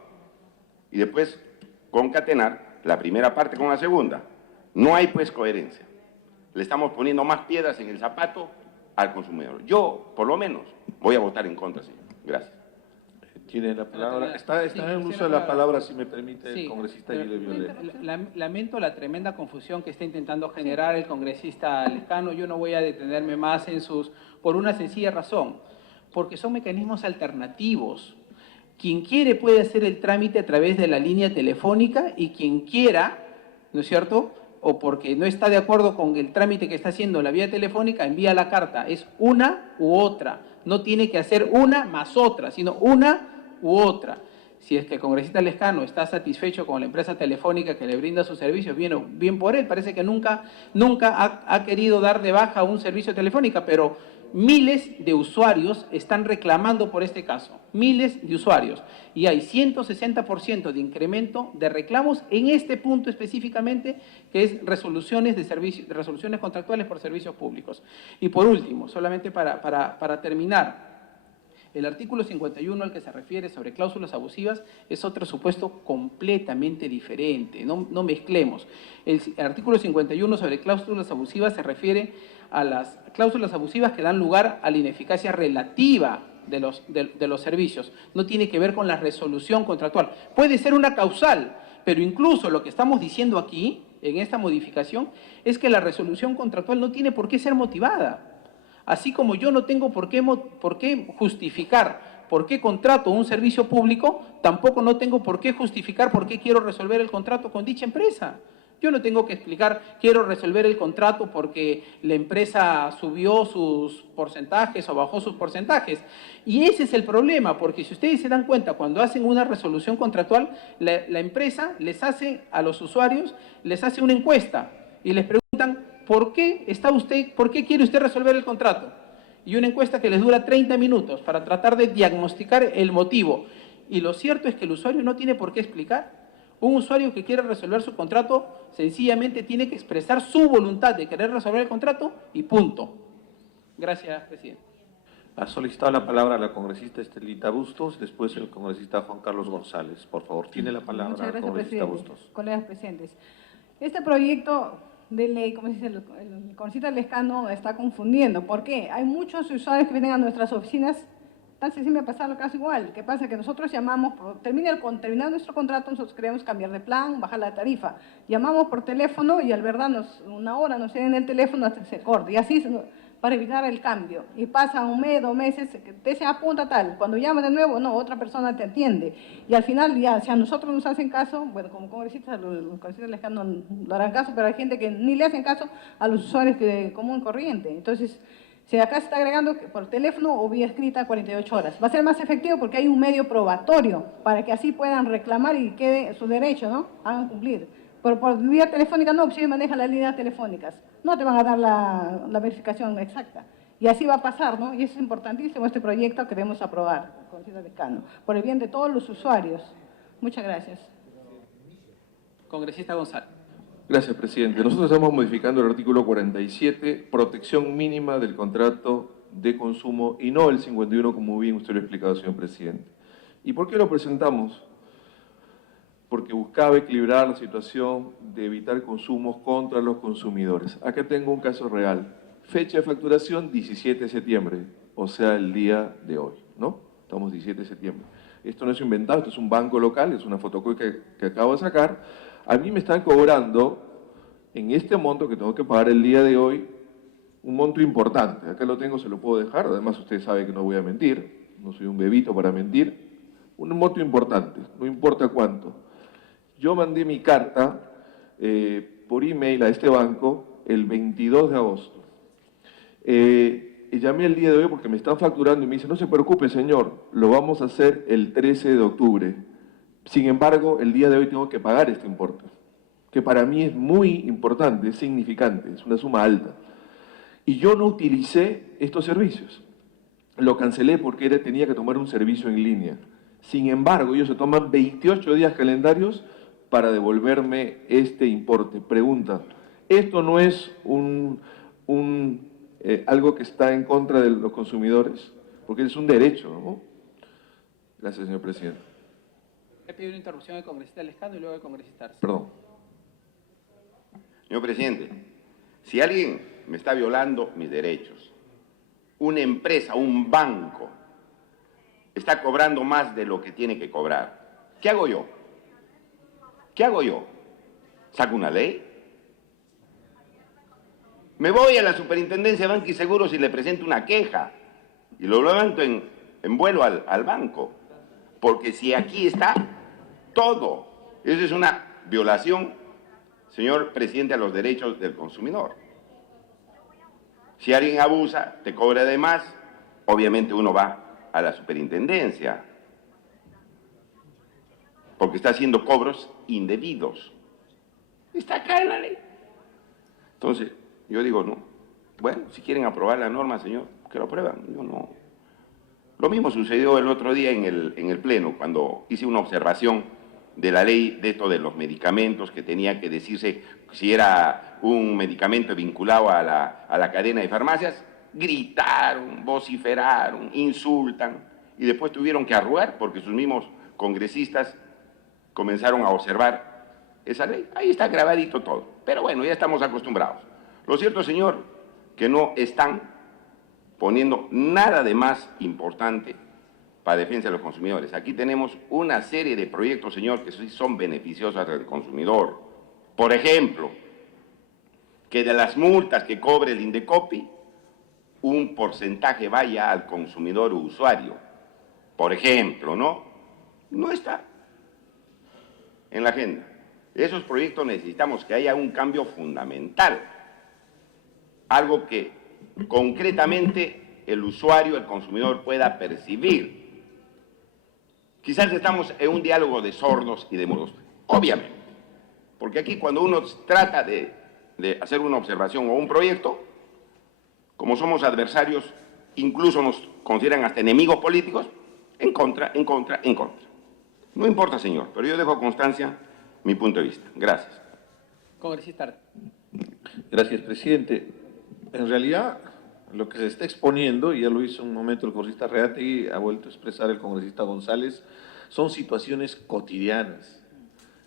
Y después concatenar la primera parte con la segunda. No hay, pues, coherencia. Le estamos poniendo más piedras en el zapato al consumidor. Yo, por lo menos, voy a votar en contra, señor. Gracias. Tiene la palabra. Está Sí, en el sí, uso de la palabra, si me permite, Sí, el congresista pero- Gilles Violeta. Lamento la tremenda confusión que está intentando generar el congresista Lescano. Yo no voy a detenerme más en por una sencilla razón, porque son mecanismos alternativos. Quien quiere puede hacer el trámite a través de la línea telefónica y quien quiera, ¿no es cierto?, o porque no está de acuerdo con el trámite que está haciendo la vía telefónica, envía la carta. Es una u otra. No tiene que hacer una más otra, sino una u otra. Si es que el congresista Lescano está satisfecho con la empresa telefónica que le brinda sus servicios, bien por él. Parece que nunca ha querido dar de baja un servicio telefónico, pero miles de usuarios están reclamando por este caso. Miles de usuarios. Y hay 160% de incremento de reclamos en este punto específicamente, que es resoluciones resoluciones contractuales por servicios públicos. Y por último, solamente para terminar, el artículo 51 al que se refiere sobre cláusulas abusivas es otro supuesto completamente diferente, no mezclemos. El artículo 51 sobre cláusulas abusivas se refiere a las cláusulas abusivas que dan lugar a la ineficacia relativa de los servicios. No tiene que ver con la resolución contractual. Puede ser una causal, pero incluso lo que estamos diciendo aquí, en esta modificación, es que la resolución contractual no tiene por qué ser motivada. Así como yo no tengo por qué justificar por qué contrato un servicio público, tampoco no tengo por qué justificar por qué quiero resolver el contrato con dicha empresa. Yo no tengo que explicar, quiero resolver el contrato porque la empresa subió sus porcentajes o bajó sus porcentajes. Y ese es el problema, porque si ustedes se dan cuenta, cuando hacen una resolución contractual, la empresa les hace a los usuarios, les hace una encuesta y les preguntan, ¿por qué quiere usted resolver el contrato? Y una encuesta que les dura 30 minutos para tratar de diagnosticar el motivo. Y lo cierto es que el usuario no tiene por qué explicar. Un usuario que quiere resolver su contrato sencillamente tiene que expresar su voluntad de querer resolver el contrato y punto. Gracias, presidente. Ha solicitado la palabra la congresista Estelita Bustos, después el congresista Juan Carlos González. Por favor, tiene la palabra Muchas la gracias, congresista presidente. Bustos. Colegas presidentes. Este proyecto de ley, como dice el congresista Lescano, está confundiendo. ¿Por qué? Hay muchos usuarios que vienen a nuestras oficinas, tal si me ha pasado casi igual. ¿Qué pasa? Que nosotros llamamos, terminar nuestro contrato, nosotros queremos cambiar de plan, bajar la tarifa. Llamamos por teléfono y al verdad una hora nos tienen el teléfono hasta que se corte. Y así para evitar el cambio. Y pasa un mes, 2 meses, te dicen apunta tal. Cuando llamas de nuevo, no, otra persona te atiende. Y al final, ya, si a nosotros nos hacen caso, bueno, como congresistas, los congresistas lejanos no harán caso, pero hay gente que ni le hacen caso a los usuarios común y corriente. Entonces, si acá se está agregando por teléfono o vía escrita 48 horas. Va a ser más efectivo porque hay un medio probatorio para que así puedan reclamar y quede su derecho, ¿no? Hagan cumplir. Pero por vía telefónica no, si ellos manejan las líneas telefónicas, no te van a dar la verificación exacta. Y así va a pasar, ¿no? Y eso es importantísimo, este proyecto que debemos aprobar, congresista Lescano, por el bien de todos los usuarios. Muchas gracias. Congresista González. Gracias, presidente. Nosotros estamos modificando el artículo 47, protección mínima del contrato de consumo, y no el 51, como bien usted lo ha explicado, señor presidente. ¿Y por qué lo presentamos? Porque buscaba equilibrar la situación de evitar consumos contra los consumidores. Acá tengo un caso real. Fecha de facturación 17 de septiembre, o sea, el día de hoy, ¿no? Estamos 17 de septiembre. Esto no es inventado, esto es un banco local, es una fotocopia que acabo de sacar. A mí me están cobrando, en este monto que tengo que pagar el día de hoy, un monto importante. Acá lo tengo, se lo puedo dejar, además usted sabe que no voy a mentir, no soy un bebito para mentir. Un monto importante, no importa cuánto. Yo mandé mi carta por email a este banco el 22 de agosto. Llamé el día de hoy porque me están facturando y me dice, no se preocupe, señor, lo vamos a hacer el 13 de octubre. Sin embargo, el día de hoy tengo que pagar este importe, que para mí es muy importante, es significante, es una suma alta. Y yo no utilicé estos servicios. Lo cancelé porque tenía que tomar un servicio en línea. Sin embargo, ellos se toman 28 días calendarios para devolverme este importe. Pregunta, ¿esto no es algo que está en contra de los consumidores? Porque es un derecho, ¿no? Gracias, señor presidente. He pedido una interrupción del congresista Lescano y luego del congresista Arce. Perdón. Señor presidente, si alguien me está violando mis derechos, una empresa, un banco, está cobrando más de lo que tiene que cobrar, ¿qué hago yo? ¿Qué hago yo? ¿Saco una ley? Me voy a la Superintendencia de Banca y Seguros y le presento una queja y lo levanto en vuelo al banco. Porque si aquí está todo, eso es una violación, señor presidente, a los derechos del consumidor. Si alguien abusa, te cobra de más, obviamente uno va a la superintendencia, porque está haciendo cobros indebidos. Está acá en la ley. Entonces, yo digo, no, bueno, si quieren aprobar la norma, señor, que lo aprueban. Yo no. Lo mismo sucedió el otro día en el Pleno, cuando hice una observación de la ley de esto de los medicamentos, que tenía que decirse si era un medicamento vinculado a la cadena de farmacias. Gritaron, vociferaron, insultan, y después tuvieron que arrugar porque sus mismos congresistas comenzaron a observar esa ley. Ahí está grabadito todo. Pero bueno, ya estamos acostumbrados. Lo cierto, señor, que no están poniendo nada de más importante para defensa de los consumidores. Aquí tenemos una serie de proyectos, señor, que sí son beneficiosos al consumidor. Por ejemplo, que de las multas que cobre el Indecopi, un porcentaje vaya al consumidor o usuario. Por ejemplo, ¿no? No está en la agenda. Esos proyectos necesitamos que haya un cambio fundamental. Algo que concretamente el usuario, el consumidor pueda percibir. Quizás estamos en un diálogo de sordos y de mudos, obviamente. Porque aquí cuando uno trata de hacer una observación o un proyecto, como somos adversarios, incluso nos consideran hasta enemigos políticos, en contra. No importa, señor, pero yo dejo constancia mi punto de vista. Gracias. Congresista Arce. Gracias, presidente. En realidad, lo que se está exponiendo, y ya lo hizo un momento el congresista Reategui, ha vuelto a expresar el congresista González, son situaciones cotidianas.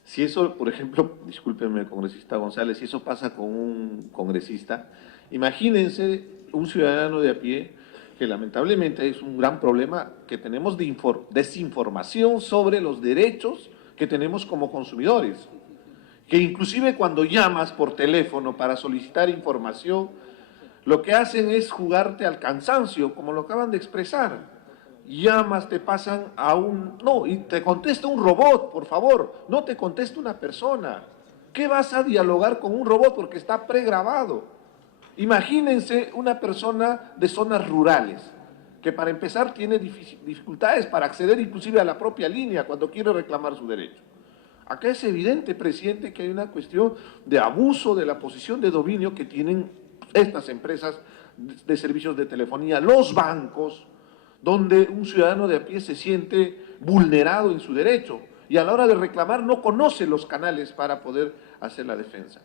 Si eso, por ejemplo, discúlpeme, congresista González, si eso pasa con un congresista, imagínense un ciudadano de a pie, que lamentablemente es un gran problema que tenemos de desinformación sobre los derechos que tenemos como consumidores. Que inclusive cuando llamas por teléfono para solicitar información, Lo que hacen es jugarte al cansancio, como lo acaban de expresar. Llamas, te pasan a un... No, y te contesta un robot, por favor, no te contesta una persona. ¿Qué vas a dialogar con un robot? Porque está pregrabado. Imagínense una persona de zonas rurales, que para empezar tiene dificultades para acceder inclusive a la propia línea cuando quiere reclamar su derecho. Acá es evidente, presidente, que hay una cuestión de abuso de la posición de dominio que tienen estas empresas de servicios de telefonía, los bancos, donde un ciudadano de a pie se siente vulnerado en su derecho y a la hora de reclamar no conoce los canales para poder hacer la defensa.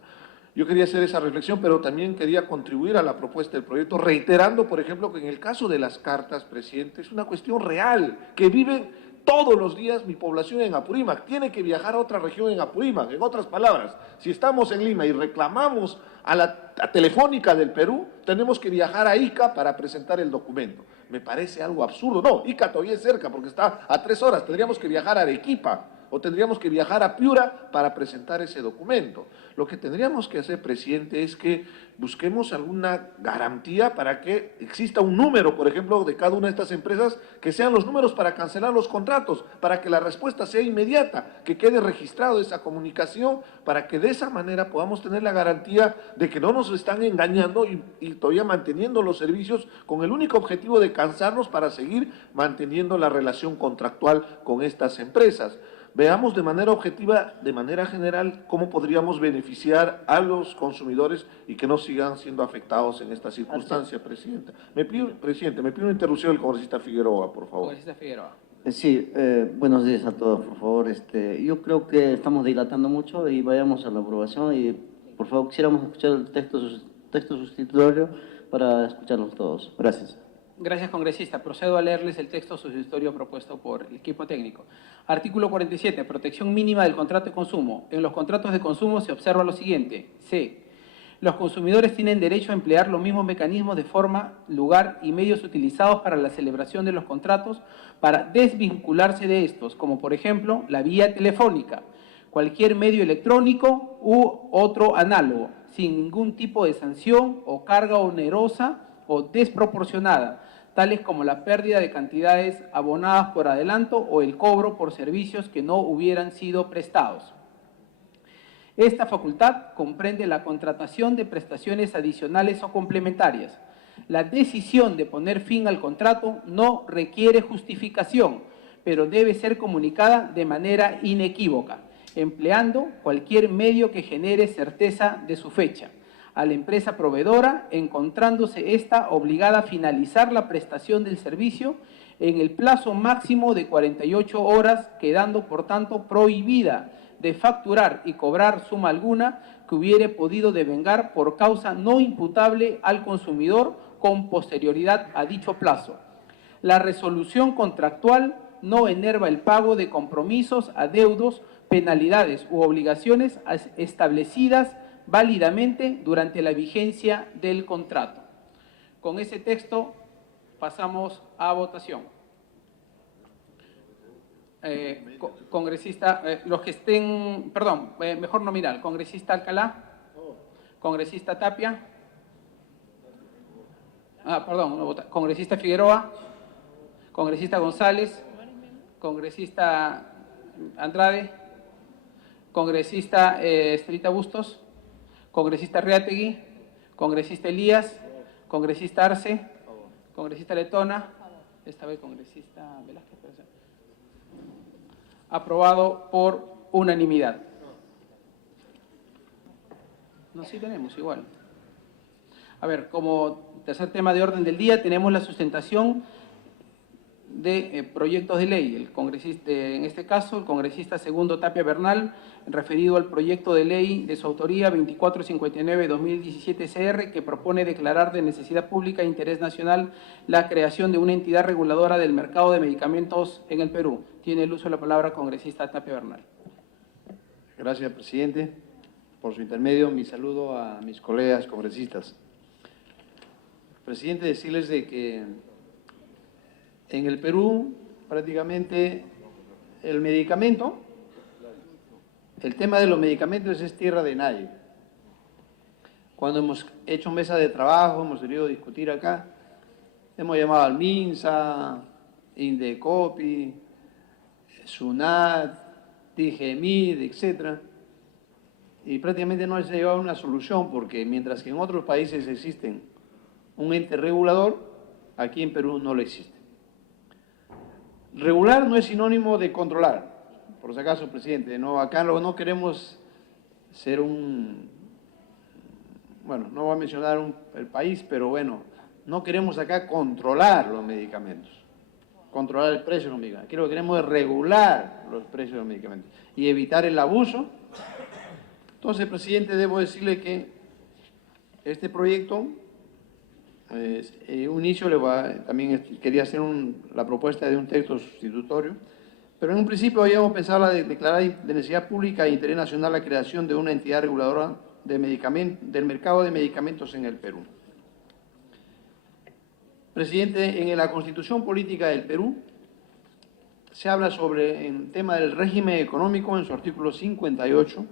Yo quería hacer esa reflexión, pero también quería contribuir a la propuesta del proyecto, reiterando, por ejemplo, que en el caso de las cartas, presidente, es una cuestión real, que viven todos los días mi población en Apurímac, tiene que viajar a otra región en Apurímac. En otras palabras, si estamos en Lima y reclamamos a la Telefónica del Perú, tenemos que viajar a Ica para presentar el documento. Me parece algo absurdo. No, Ica todavía es cerca porque está a 3 horas, tendríamos que viajar a Arequipa o tendríamos que viajar a Piura para presentar ese documento. Lo que tendríamos que hacer, presidente, es que busquemos alguna garantía para que exista un número, por ejemplo, de cada una de estas empresas, que sean los números para cancelar los contratos, para que la respuesta sea inmediata, que quede registrado esa comunicación, para que de esa manera podamos tener la garantía de que no nos están engañando y todavía manteniendo los servicios con el único objetivo de cansarnos para seguir manteniendo la relación contractual con estas empresas. Veamos de manera objetiva, de manera general, cómo podríamos beneficiar a los consumidores y que no sigan siendo afectados en esta circunstancia, presidenta. Presidente, me pido una interrupción del congresista Figueroa, por favor. Congresista Figueroa. Sí, buenos días a todos, por favor. Yo creo que estamos dilatando mucho y vayamos a la aprobación y, por favor, quisiéramos escuchar el texto sustitutorio para escucharlos todos. Gracias. Gracias, congresista. Procedo a leerles el texto sustitutorio propuesto por el equipo técnico. Artículo 47. Protección mínima del contrato de consumo. En los contratos de consumo se observa lo siguiente. C. Los consumidores tienen derecho a emplear los mismos mecanismos de forma, lugar y medios utilizados para la celebración de los contratos para desvincularse de estos, como por ejemplo la vía telefónica, cualquier medio electrónico u otro análogo, sin ningún tipo de sanción o carga onerosa o desproporcionada, tales como la pérdida de cantidades abonadas por adelanto o el cobro por servicios que no hubieran sido prestados. Esta facultad comprende la contratación de prestaciones adicionales o complementarias. La decisión de poner fin al contrato no requiere justificación, pero debe ser comunicada de manera inequívoca, empleando cualquier medio que genere certeza de su fecha a la empresa proveedora, encontrándose ésta obligada a finalizar la prestación del servicio en el plazo máximo de 48 horas, quedando por tanto prohibida de facturar y cobrar suma alguna que hubiere podido devengar por causa no imputable al consumidor con posterioridad a dicho plazo. La resolución contractual no enerva el pago de compromisos, adeudos, penalidades u obligaciones establecidas válidamente durante la vigencia del contrato. Con ese texto pasamos a votación. Congresista, los que estén, perdón, mejor nominal, congresista Alcalá, congresista Tapia, congresista Figueroa, congresista González, congresista Andrade, congresista Estelita Bustos, congresista Reategui, congresista Elías, congresista Arce, congresista Letona, esta vez congresista Velázquez. Aprobado por unanimidad. No, sí tenemos igual. A ver, como tercer tema de orden del día tenemos la sustentación de proyectos de ley. El congresista, en este caso, el congresista Segundo Tapia Bernal, referido al proyecto de ley de su autoría 2459-2017 que propone declarar de necesidad pública e interés nacional la creación de una entidad reguladora del mercado de medicamentos en el Perú. Tiene el uso de la palabra congresista Tapia Bernal. Gracias, presidente. Por su intermedio, mi saludo a mis colegas congresistas. Presidente, decirles de que en el Perú prácticamente el tema de los medicamentos es tierra de nadie. Cuando hemos hecho mesa de trabajo, hemos querido discutir acá, hemos llamado al MINSA, Indecopi, SUNAT, DGMID, etc. Y prácticamente no se ha llegado a una solución, porque mientras que en otros países existen un ente regulador, aquí en Perú no lo existe. Regular no es sinónimo de controlar, por si acaso, presidente. No, acá no queremos ser bueno, no voy a mencionar el país, pero bueno, no queremos acá controlar los medicamentos, controlar el precio de los medicamentos. Aquí lo que queremos es regular los precios de los medicamentos y evitar el abuso. Entonces, presidente, debo decirle que este proyecto, un inicio también quería hacer la propuesta de un texto sustitutorio, pero en un principio habíamos pensado declarar de necesidad pública e interés nacional la creación de una entidad reguladora del mercado de medicamentos en el Perú. Presidente, en la Constitución Política del Perú se habla sobre el tema del régimen económico en su artículo 58.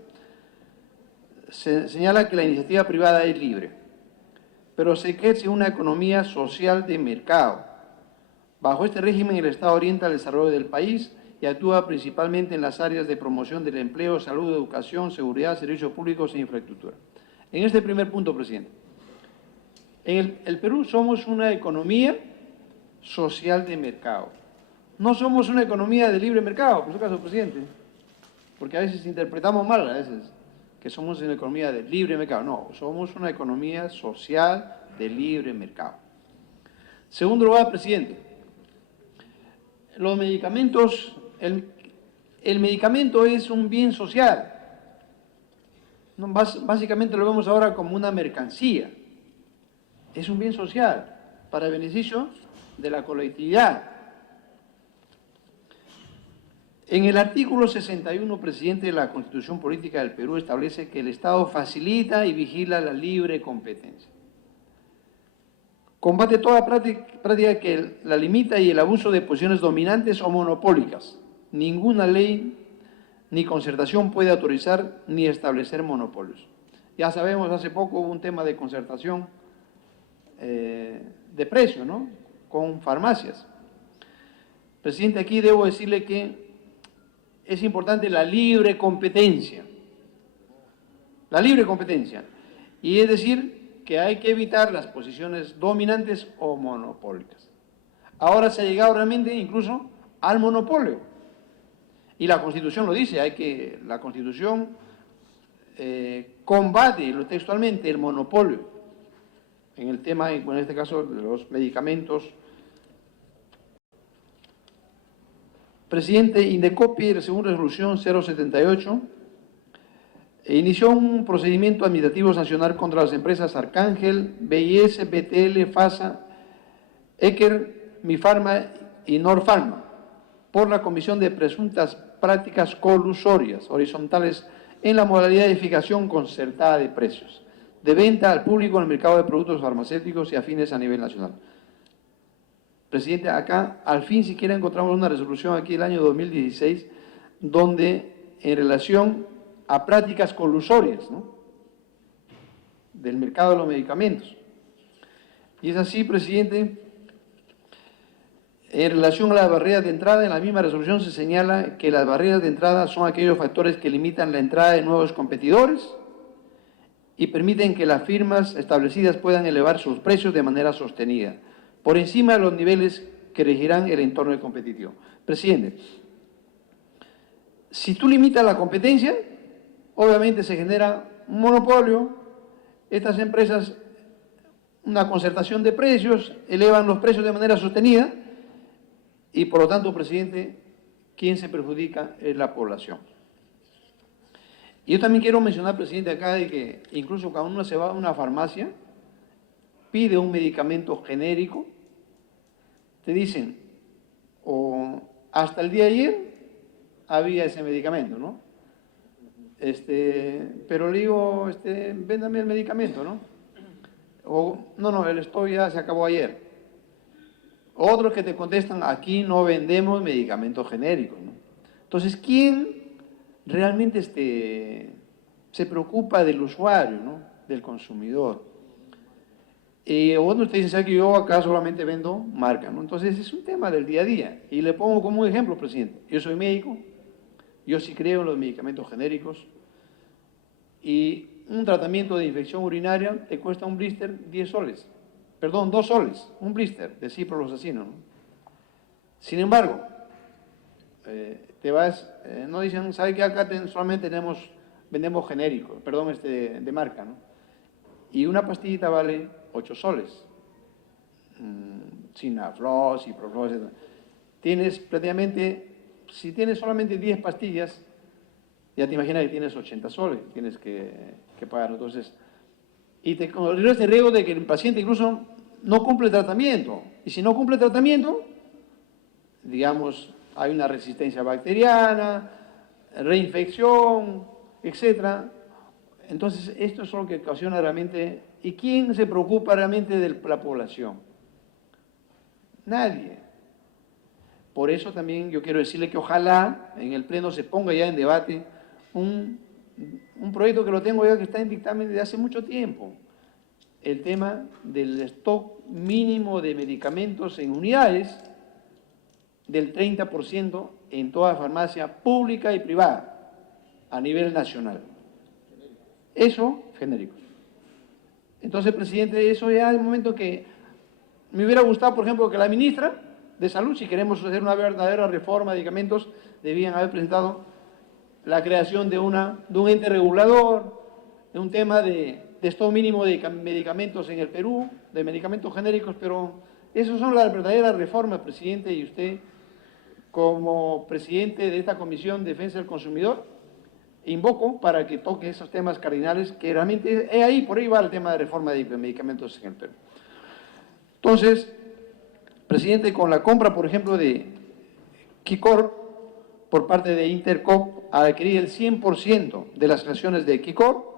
Se señala que la iniciativa privada es libre, pero se ejerce una economía social de mercado. Bajo este régimen, el Estado orienta el desarrollo del país y actúa principalmente en las áreas de promoción del empleo, salud, educación, seguridad, servicios públicos e infraestructura. En este primer punto, presidente, en el Perú somos una economía social de mercado. No somos una economía de libre mercado, por su caso, presidente, porque a veces interpretamos mal, a veces, que somos una economía de libre mercado. No, somos una economía social de libre mercado. Segundo lugar, presidente, los medicamentos, el medicamento es un bien social. Básicamente lo vemos ahora como una mercancía. Es un bien social para beneficio de la colectividad. En el artículo 61, presidente, de la Constitución Política del Perú establece que el Estado facilita y vigila la libre competencia. Combate toda práctica que la limita y el abuso de posiciones dominantes o monopólicas. Ninguna ley ni concertación puede autorizar ni establecer monopolios. Ya sabemos, hace poco hubo un tema de concertación de precio, ¿no?, con farmacias. Presidente, aquí debo decirle que es importante la libre competencia. La libre competencia. Y es decir, que hay que evitar las posiciones dominantes o monopólicas. Ahora se ha llegado realmente incluso al monopolio. Y la Constitución lo dice, la Constitución combate textualmente el monopolio en el tema, en este caso, de los medicamentos. Presidente, Indecopi, según resolución 078, inició un procedimiento administrativo sancionar contra las empresas Arcángel, BIS, BTL, FASA, Eker, Mifarma y Norfarma por la comisión de presuntas prácticas colusorias horizontales en la modalidad de fijación concertada de precios, de venta al público en el mercado de productos farmacéuticos y afines a nivel nacional. Presidente, acá al fin siquiera encontramos una resolución aquí del año 2016 donde en relación a prácticas colusorias, ¿no?, del mercado de los medicamentos. Y es así, presidente, en relación a las barreras de entrada, en la misma resolución se señala que las barreras de entrada son aquellos factores que limitan la entrada de nuevos competidores y permiten que las firmas establecidas puedan elevar sus precios de manera sostenida, por encima de los niveles que regirán el entorno competitivo. Presidente, si tú limitas la competencia, obviamente se genera un monopolio, estas empresas, una concertación de precios, elevan los precios de manera sostenida y por lo tanto, presidente, quien se perjudica es la población. Y yo también quiero mencionar, presidente, acá de que incluso cuando uno se va a una farmacia, pide un medicamento genérico, te dicen, o hasta el día de ayer había ese medicamento, ¿no? Pero le digo, véndame el medicamento, ¿no? O, no, el stock ya se acabó ayer. Otros que te contestan, aquí no vendemos medicamentos genéricos, ¿no? Entonces, ¿quién realmente se preocupa del usuario, ¿no? del consumidor. Bueno, usted dice que yo acá solamente vendo marca, ¿no? Entonces es un tema del día a día. Y le pongo como un ejemplo, presidente. Yo soy médico, yo sí creo en los medicamentos genéricos y un tratamiento de infección urinaria te cuesta un blister 10 soles. Perdón, 2 soles, un blister de ciprofloxacino, ¿no? Sin embargo, te vas, no dicen, ¿sabe que acá solamente vendemos genéricos, perdón, de marca, ¿no? Y una pastillita vale 8 soles. Sinaflox, ciproflox, etc. Tienes prácticamente, si tienes solamente 10 pastillas, ya te imaginas que tienes 80 soles, tienes que pagar. Entonces, y te corres el riesgo de que el paciente incluso no cumple el tratamiento. Y si no cumple el tratamiento, digamos, hay una resistencia bacteriana, reinfección, etcétera. Entonces, esto es lo que ocasiona realmente. ¿Y quién se preocupa realmente de la población? Nadie. Por eso también yo quiero decirle que ojalá en el Pleno se ponga ya en debate un proyecto que lo tengo ya que está en dictamen desde hace mucho tiempo. El tema del stock mínimo de medicamentos en unidades del 30% en toda farmacia pública y privada a nivel nacional. Eso, genéricos. Entonces, presidente, eso ya es el momento que me hubiera gustado, por ejemplo, que la ministra de Salud, si queremos hacer una verdadera reforma de medicamentos, debían haber presentado la creación de un ente regulador, de un tema de stock mínimo de medicamentos en el Perú, de medicamentos genéricos, pero esas son las verdaderas reformas, presidente, y usted, como presidente de esta Comisión de Defensa del Consumidor, invoco para que toque esos temas cardinales que realmente es ahí, por ahí va el tema de reforma de medicamentos en el Perú. Entonces, presidente, con la compra, por ejemplo, de Quicor por parte de Intercop a adquirir el 100% de las acciones de Quicor,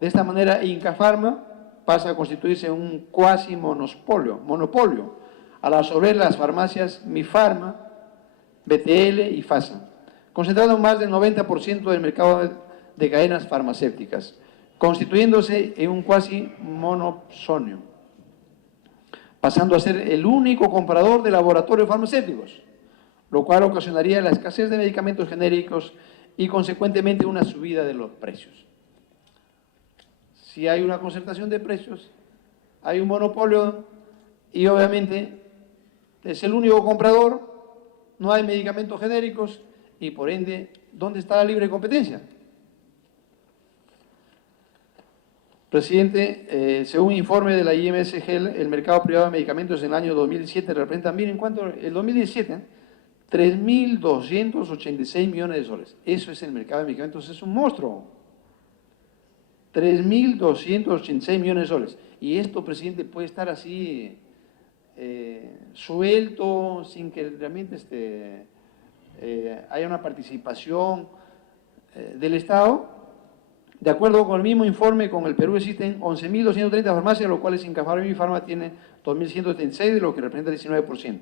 de esta manera Inca Pharma pasa a constituirse un cuasi monopolio al absorber las farmacias Mifarma, BTL y FASA, concentrando más del 90% del mercado de cadenas farmacéuticas, constituyéndose en un cuasi monopolio, pasando a ser el único comprador de laboratorios farmacéuticos, lo cual ocasionaría la escasez de medicamentos genéricos y consecuentemente una subida de los precios. Si hay una concertación de precios, hay un monopolio y obviamente es el único comprador, no hay medicamentos genéricos y por ende, ¿dónde está la libre competencia? Presidente, según informe de la IMSG, el mercado privado de medicamentos en el año 2017 representa, miren cuánto, el 2017, 3.286 millones de soles. Eso es el mercado de medicamentos, es un monstruo. 3.286 millones de soles. Y esto, presidente, puede estar así suelto, sin que realmente haya una participación del Estado. De acuerdo con el mismo informe, con el Perú existen 11.230 farmacias, lo cual Inca Pharma y Mifarma tiene 2.136, de lo que representa el 19%.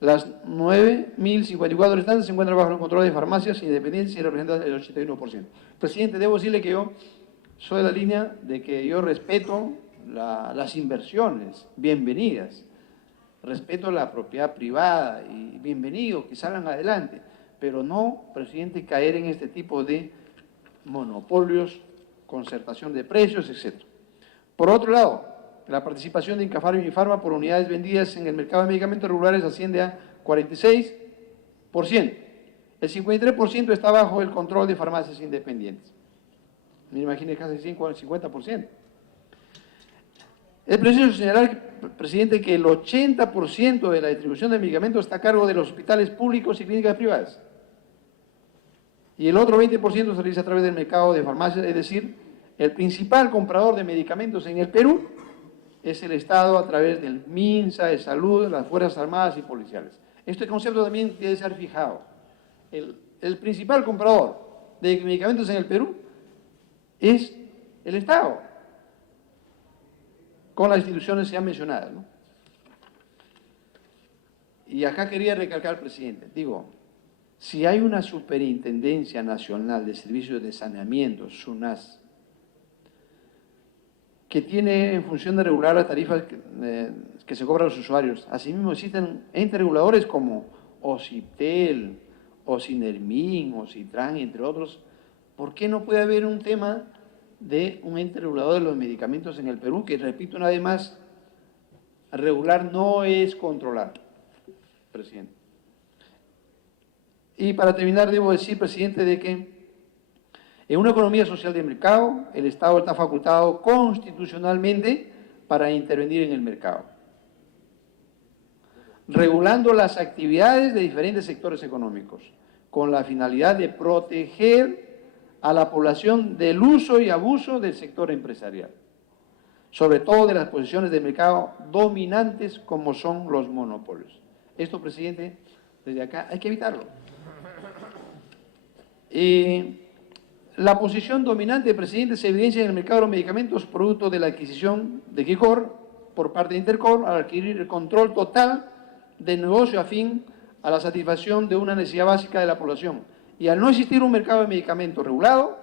Las 9.054 restantes se encuentran bajo el control de farmacias independientes y representan el 81%. Presidente, debo decirle que yo soy de la línea de que yo respeto las inversiones, bienvenidas. Respeto la propiedad privada y bienvenido, que salgan adelante. Pero no, presidente, caer en este tipo de monopolios, concertación de precios, etc. Por otro lado, la participación de Inca Pharma y Mifarma por unidades vendidas en el mercado de medicamentos regulares asciende a 46%. El 53% está bajo el control de farmacias independientes. Me imagino casi el 50%. Es preciso señalar, presidente, que el 80% de la distribución de medicamentos está a cargo de los hospitales públicos y clínicas privadas. Y el otro 20% se realiza a través del mercado de farmacias, es decir, el principal comprador de medicamentos en el Perú es el Estado a través del MINSA, de Salud, las Fuerzas Armadas y Policiales. Este concepto también debe ser fijado. El principal comprador de medicamentos en el Perú es el Estado, con las instituciones ya mencionadas, ¿no? Y acá quería recalcar, presidente, digo, si hay una Superintendencia Nacional de Servicios de Saneamiento, SUNAS, que tiene en función de regular las tarifas que se cobran a los usuarios. Asimismo, existen entes reguladores como OCIPTEL, OCINERMIN, OCITRAN, entre otros. ¿Por qué no puede haber un tema de un ente regulador de los medicamentos en el Perú? Que, repito una vez más, regular no es controlar, presidente. Y para terminar, debo decir, presidente, de que en una economía social de mercado, el Estado está facultado constitucionalmente para intervenir en el mercado, regulando las actividades de diferentes sectores económicos, con la finalidad de proteger a la población del uso y abuso del sector empresarial, sobre todo de las posiciones de mercado dominantes como son los monopolios. Esto, presidente, desde acá hay que evitarlo. La posición dominante, presidente, se evidencia en el mercado de los medicamentos producto de la adquisición de Quicor por parte de Intercor al adquirir el control total del negocio afín a la satisfacción de una necesidad básica de la población. Y al no existir un mercado de medicamentos regulado,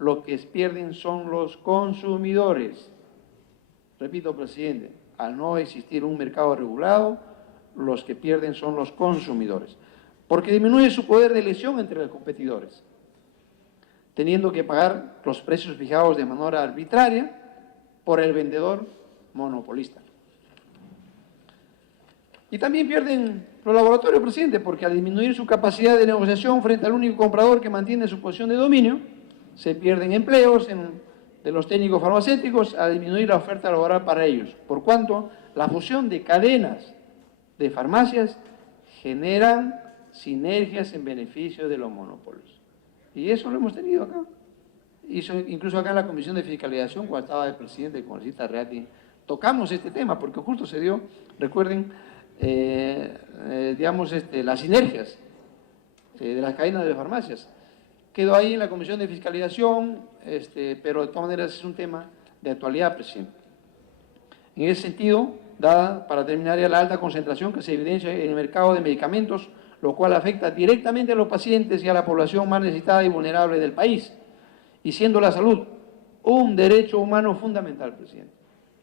lo que pierden son los consumidores. Repito, presidente, al no existir un mercado regulado, los que pierden son los consumidores, porque disminuye su poder de elección entre los competidores, teniendo que pagar los precios fijados de manera arbitraria por el vendedor monopolista. Y también pierden los laboratorios, presidente, porque al disminuir su capacidad de negociación frente al único comprador que mantiene su posición de dominio, se pierden empleos de los técnicos farmacéuticos al disminuir la oferta laboral para ellos, por cuanto la fusión de cadenas de farmacias generan sinergias en beneficio de los monopolios. Y eso lo hemos tenido acá. Incluso acá en la Comisión de Fiscalización, cuando estaba el presidente, el congresista Reati, tocamos este tema, porque justo se dio, recuerden, las sinergias de las cadenas de farmacias. Quedó ahí en la Comisión de Fiscalización, pero de todas maneras es un tema de actualidad, presidente. En ese sentido, dada, para terminar, ya la alta concentración que se evidencia en el mercado de medicamentos, lo cual afecta directamente a los pacientes y a la población más necesitada y vulnerable del país, y siendo la salud un derecho humano fundamental, presidente.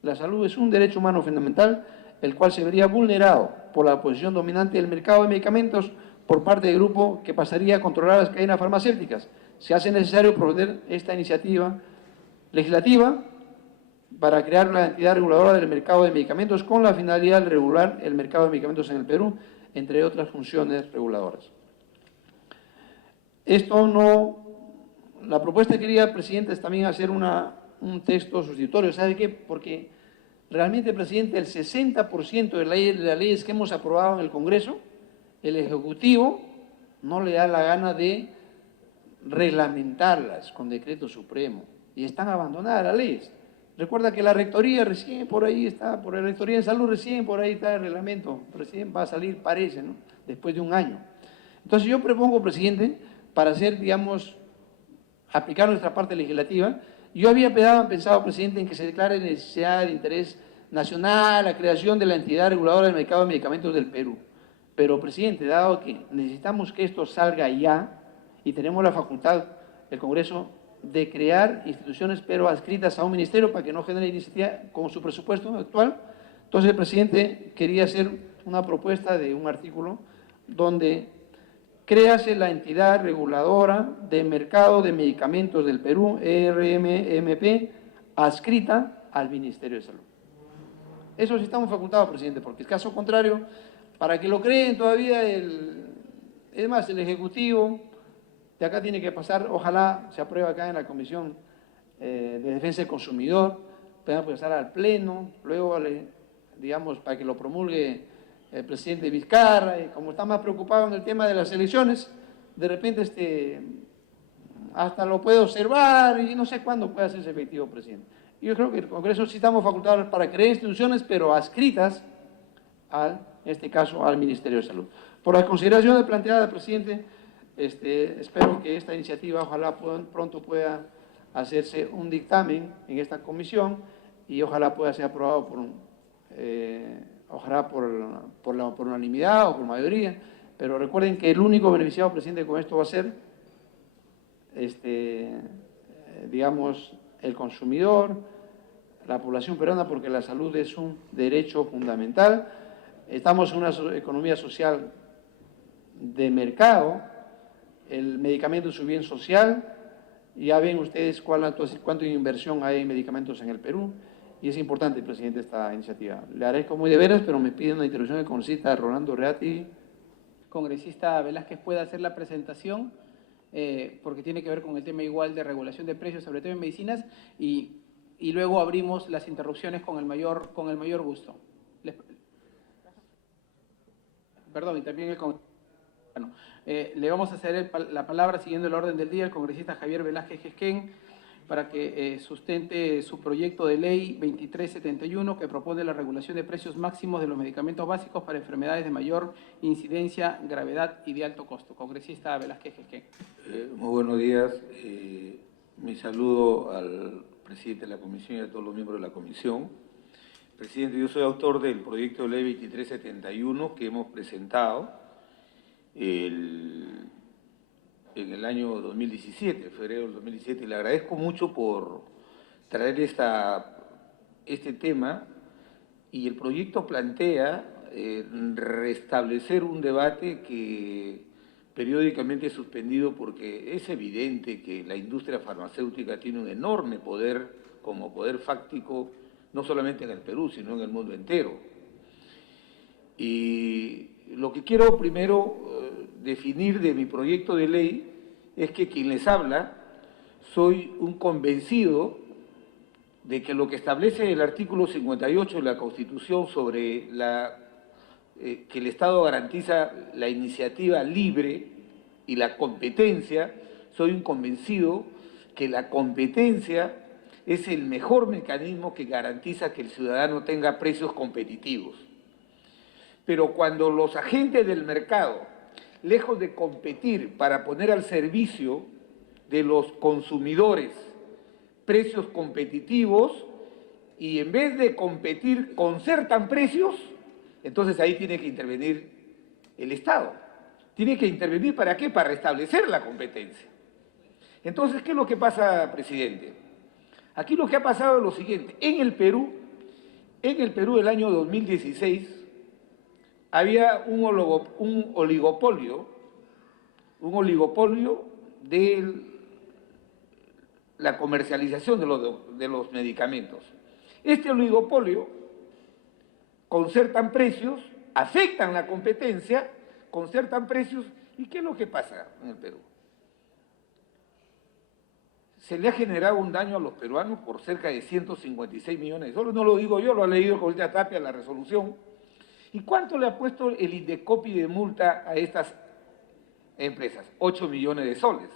La salud es un derecho humano fundamental, el cual se vería vulnerado por la posición dominante del mercado de medicamentos por parte del grupo que pasaría a controlar las cadenas farmacéuticas. Se hace necesario promover esta iniciativa legislativa para crear una entidad reguladora del mercado de medicamentos con la finalidad de regular el mercado de medicamentos en el Perú, entre otras funciones reguladoras. La propuesta quería, presidente, es también hacer un texto sustitutorio. ¿Sabe qué? Porque realmente, presidente, el 60% de las leyes que hemos aprobado en el Congreso, el Ejecutivo no le da la gana de reglamentarlas con decreto supremo y están abandonadas las leyes. Recuerda que la rectoría recién por ahí está, por la rectoría de salud recién por ahí está el reglamento, recién va a salir, parece, ¿no? Después de un año. Entonces yo propongo, presidente, para hacer, digamos, aplicar nuestra parte legislativa, yo había pensado, presidente, en que se declare necesidad de interés nacional la creación de la entidad reguladora del mercado de medicamentos del Perú. Pero, presidente, dado que necesitamos que esto salga ya y tenemos la facultad, el Congreso, de crear instituciones pero adscritas a un ministerio para que no genere iniciativa con su presupuesto actual, entonces, presidente, quería hacer una propuesta de un artículo donde créase la entidad reguladora de mercado de medicamentos del Perú, ERMMP, adscrita al Ministerio de Salud. Eso sí estamos facultados, presidente, porque en caso contrario, para que lo creen todavía, es más, el Ejecutivo de acá tiene que pasar, ojalá se apruebe acá en la Comisión de Defensa del Consumidor, tenga que pasar al Pleno, luego, digamos, para que lo promulgue el presidente Vizcarra, y como está más preocupado en el tema de las elecciones, de repente hasta lo puede observar y no sé cuándo puede hacerse efectivo, presidente. Yo creo que el Congreso sí estamos facultados para crear instituciones, pero adscritas en este caso, al Ministerio de Salud. Por las consideraciones planteadas, presidente, espero que esta iniciativa, ojalá pronto pueda hacerse un dictamen en esta comisión y ojalá pueda ser aprobado por unanimidad o por mayoría, pero recuerden que el único beneficiado, presidente, con esto va a ser, digamos, el consumidor, la población peruana porque la salud es un derecho fundamental. Estamos en una economía social de mercado, el medicamento es un bien social, ya ven ustedes cuánto inversión hay en medicamentos en el Perú, y es importante, presidente, esta iniciativa. Le agradezco muy de veras, pero me piden una intervención del congresista Rolando Reati. Congresista Velázquez pueda hacer la presentación, porque tiene que ver con el tema igual de regulación de precios, sobre todo en medicinas, y luego abrimos las interrupciones con el mayor gusto. Perdón, y también el congresista. Bueno, le vamos a ceder la palabra, siguiendo el orden del día, al congresista Javier Velázquez Jesquén, para que sustente su proyecto de ley 2371, que propone la regulación de precios máximos de los medicamentos básicos para enfermedades de mayor incidencia, gravedad y de alto costo. Congresista Velázquez Jesquén. Muy buenos días. Mi saludo al presidente de la comisión y a todos los miembros de la comisión. Presidente, yo soy autor del proyecto de ley 2371 que hemos presentado en el año 2017, febrero del 2017, y le agradezco mucho por traer este tema, y el proyecto plantea restablecer un debate que periódicamente es suspendido, porque es evidente que la industria farmacéutica tiene un enorme poder, como poder fáctico, no solamente en el Perú, sino en el mundo entero. Y lo que quiero primero definir de mi proyecto de ley es que quien les habla, soy un convencido de que lo que establece el artículo 58 de la Constitución sobre que el Estado garantiza la iniciativa libre y la competencia, soy un convencido que la competencia es el mejor mecanismo que garantiza que el ciudadano tenga precios competitivos. Pero cuando los agentes del mercado, lejos de competir para poner al servicio de los consumidores precios competitivos, y en vez de competir concertan precios, entonces ahí tiene que intervenir el Estado. Tiene que intervenir, ¿para qué? Para restablecer la competencia. Entonces, ¿qué es lo que pasa, presidente? Aquí lo que ha pasado es lo siguiente. En el Perú del año 2016, había un oligopolio de la comercialización de los medicamentos. Este oligopolio concertan precios, afectan la competencia, concertan precios, ¿y qué es lo que pasa en el Perú? Se le ha generado un daño a los peruanos por cerca de 156 millones de soles. No lo digo yo, lo ha leído el congresista Tapia, la resolución. ¿Y cuánto le ha puesto el Indecopi de multa a estas empresas? 8 millones de soles.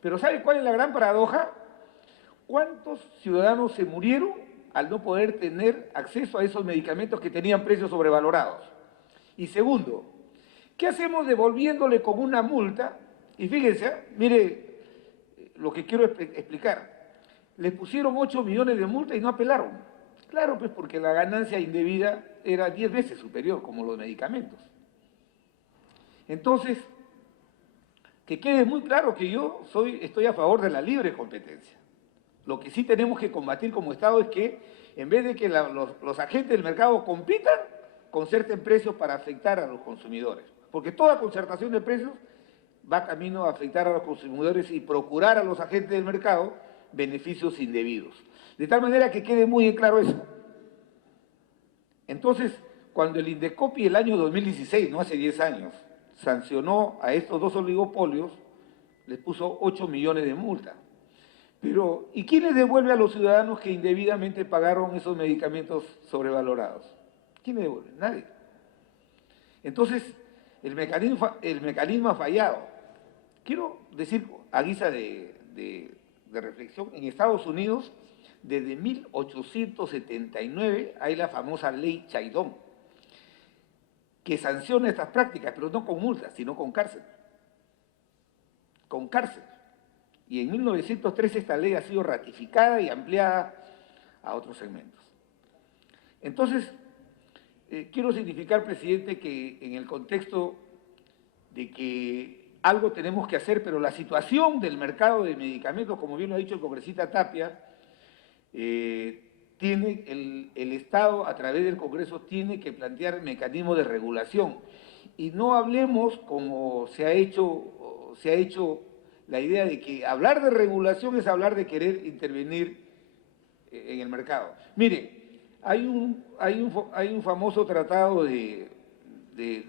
Pero ¿sabe cuál es la gran paradoja? ¿Cuántos ciudadanos se murieron al no poder tener acceso a esos medicamentos que tenían precios sobrevalorados? Y segundo, ¿qué hacemos devolviéndole con una multa? Y fíjense, mire lo que quiero explicar. Les pusieron 8 millones de multa y no apelaron. Claro, pues porque la ganancia indebida era 10 veces superior, como los medicamentos. Entonces, que quede muy claro que yo estoy a favor de la libre competencia. Lo que sí tenemos que combatir como Estado es que, en vez de que los agentes del mercado compitan, concerten precios para afectar a los consumidores. Porque toda concertación de precios va camino a afectar a los consumidores y procurar a los agentes del mercado beneficios indebidos. De tal manera que quede muy claro eso. Entonces, cuando el Indecopi el año 2016, no hace 10 años, sancionó a estos dos oligopolios, les puso 8 millones de multa. Pero, ¿y quién les devuelve a los ciudadanos que indebidamente pagaron esos medicamentos sobrevalorados? ¿Quién les devuelve? Nadie. Entonces, el mecanismo ha fallado. Quiero decir, a guisa de reflexión, en Estados Unidos, desde 1879 hay la famosa ley Chaidón, que sanciona estas prácticas, pero no con multas, sino con cárcel. Con cárcel. Y en 1913 esta ley ha sido ratificada y ampliada a otros segmentos. Entonces, quiero significar, presidente, que en el contexto de que algo tenemos que hacer, pero la situación del mercado de medicamentos, como bien lo ha dicho el congresista Tapia, el Estado, a través del Congreso, tiene que plantear mecanismos de regulación. Y no hablemos como se ha hecho la idea de que hablar de regulación es hablar de querer intervenir en el mercado. Mire, hay un famoso tratado de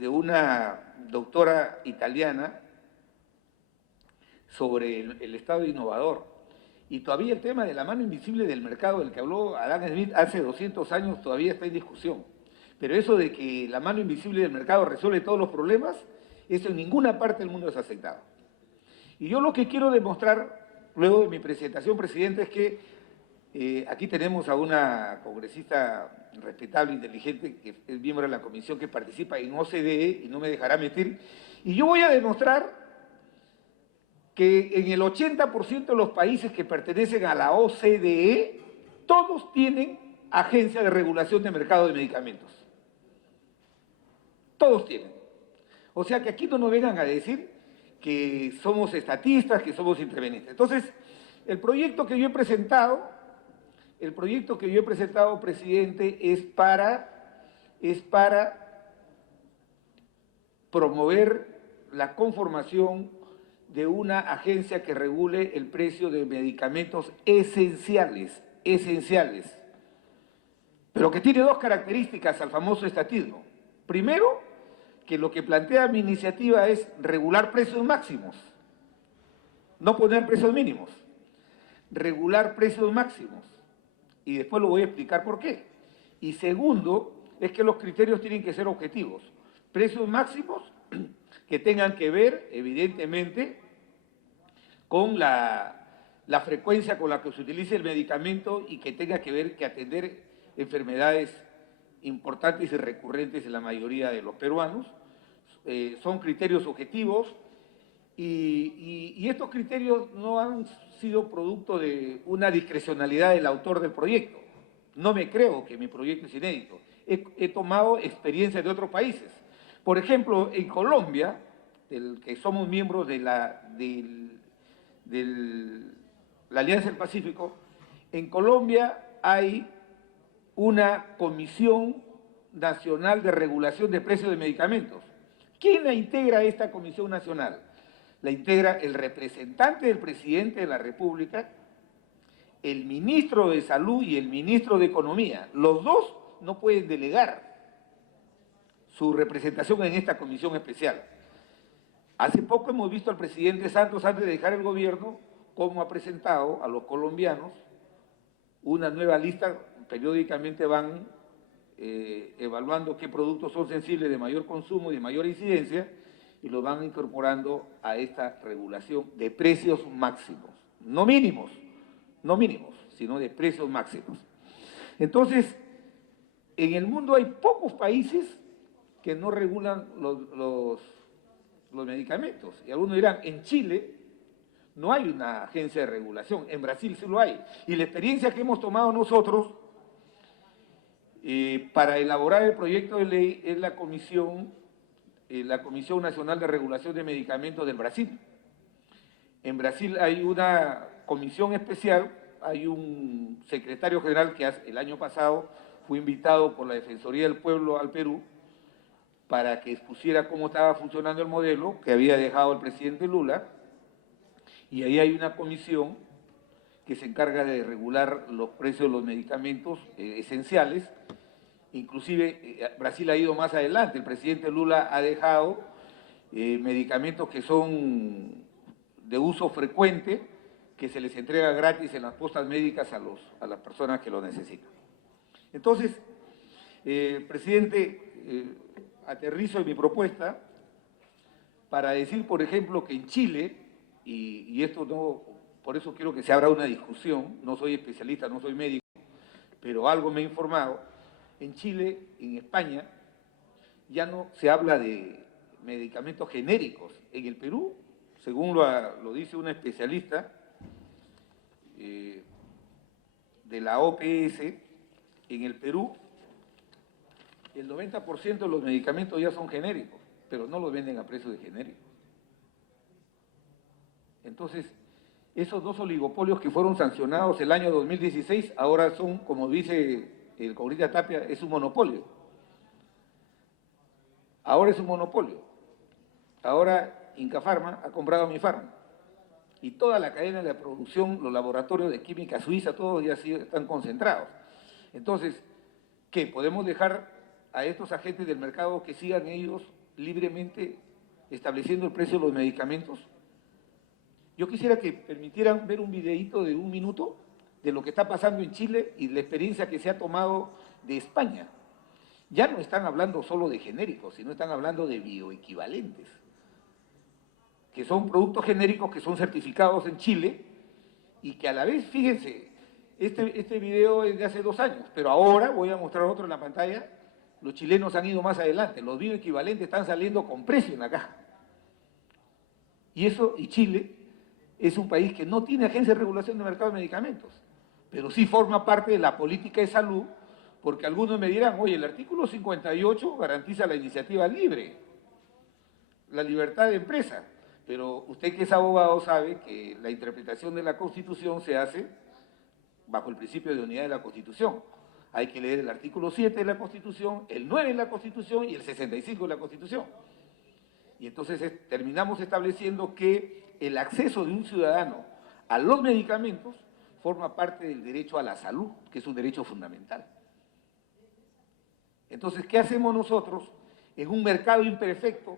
una doctora italiana sobre el Estado innovador. Y todavía el tema de la mano invisible del mercado, del que habló Adam Smith hace 200 años, todavía está en discusión. Pero eso de que la mano invisible del mercado resuelve todos los problemas, eso en ninguna parte del mundo es aceptado. Y yo lo que quiero demostrar, luego de mi presentación, presidente, es que aquí tenemos a una congresista respetable, inteligente, que es miembro de la comisión que participa en OCDE y no me dejará mentir. Y yo voy a demostrar que en el 80% de los países que pertenecen a la OCDE, todos tienen agencia de regulación de mercado de medicamentos. Todos tienen. O sea que aquí no nos vengan a decir que somos estatistas, que somos intervenientes. Entonces, el proyecto que yo he presentado, presidente, es para promover la conformación de una agencia que regule el precio de medicamentos esenciales, pero que tiene dos características al famoso estatismo. Primero, que lo que plantea mi iniciativa es regular precios máximos, no poner precios mínimos, regular precios máximos, y después lo voy a explicar por qué. Y segundo, es que los criterios tienen que ser objetivos, precios máximos que tengan que ver, evidentemente, con la frecuencia con la que se utilice el medicamento y que tenga que ver que atender enfermedades importantes y recurrentes en la mayoría de los peruanos. Son criterios objetivos y estos criterios no han sido producto de una discrecionalidad del autor del proyecto. No me creo que mi proyecto es inédito. He tomado experiencias de otros países. Por ejemplo, en Colombia, del que somos miembros de la Alianza del Pacífico, en Colombia hay una Comisión Nacional de Regulación de Precios de Medicamentos. ¿Quién la integra esta Comisión Nacional? La integra el representante del presidente de la República, el ministro de Salud y el ministro de Economía. Los dos no pueden delegar su representación en esta comisión especial. Hace poco hemos visto al presidente Santos, antes de dejar el gobierno, cómo ha presentado a los colombianos una nueva lista. Periódicamente van evaluando qué productos son sensibles de mayor consumo y de mayor incidencia y los van incorporando a esta regulación de precios máximos, no mínimos, sino de precios máximos. Entonces, en el mundo hay pocos países que no regulan los medicamentos. Y algunos dirán, en Chile no hay una agencia de regulación, en Brasil sí lo hay. Y la experiencia que hemos tomado nosotros para elaborar el proyecto de ley es la Comisión Nacional de Regulación de Medicamentos del Brasil. En Brasil hay una comisión especial, hay un secretario general que el año pasado fue invitado por la Defensoría del Pueblo al Perú para que expusiera cómo estaba funcionando el modelo que había dejado el presidente Lula, y ahí hay una comisión que se encarga de regular los precios de los medicamentos esenciales. Inclusive Brasil ha ido más adelante, el presidente Lula ha dejado medicamentos que son de uso frecuente, que se les entrega gratis en las postas médicas a las personas que lo necesitan. Entonces, presidente, aterrizo en mi propuesta para decir, por ejemplo, que en Chile, y esto no, por eso quiero que se abra una discusión, no soy especialista, no soy médico, pero algo me he informado, en Chile, en España, ya no se habla de medicamentos genéricos. En el Perú, según lo dice una especialista de la OPS, en el Perú, el 90% de los medicamentos ya son genéricos, pero no los venden a precio de genéricos. Entonces, Esos dos oligopolios que fueron sancionados el año 2016, ahora son, como dice el congresista Tapia, es un monopolio. Ahora es un monopolio. Ahora Inca Pharma ha comprado Mi Pharma. Y toda la cadena de producción, los laboratorios de química suiza, todos ya sí están concentrados. Entonces, ¿qué? ¿Podemos dejar a estos agentes del mercado que sigan ellos libremente estableciendo el precio de los medicamentos? Yo quisiera que permitieran ver un videíto de 1 minuto de lo que está pasando en Chile y la experiencia que se ha tomado de España. Ya no están hablando solo de genéricos, sino están hablando de bioequivalentes, que son productos genéricos que son certificados en Chile y que a la vez, fíjense, este video es de hace 2 años, pero ahora voy a mostrar otro en la pantalla. Los chilenos han ido más adelante, los bioequivalentes están saliendo con precio en la caja. Y Chile es un país que no tiene agencia de regulación de mercado de medicamentos, pero sí forma parte de la política de salud, porque algunos me dirán, oye, el artículo 58 garantiza la iniciativa libre, la libertad de empresa, pero usted que es abogado sabe que la interpretación de la Constitución se hace bajo el principio de unidad de la Constitución. Hay que leer el artículo 7 de la Constitución, el 9 de la Constitución y el 65 de la Constitución. Y entonces terminamos estableciendo que el acceso de un ciudadano a los medicamentos forma parte del derecho a la salud, que es un derecho fundamental. Entonces, ¿qué hacemos nosotros en un mercado imperfecto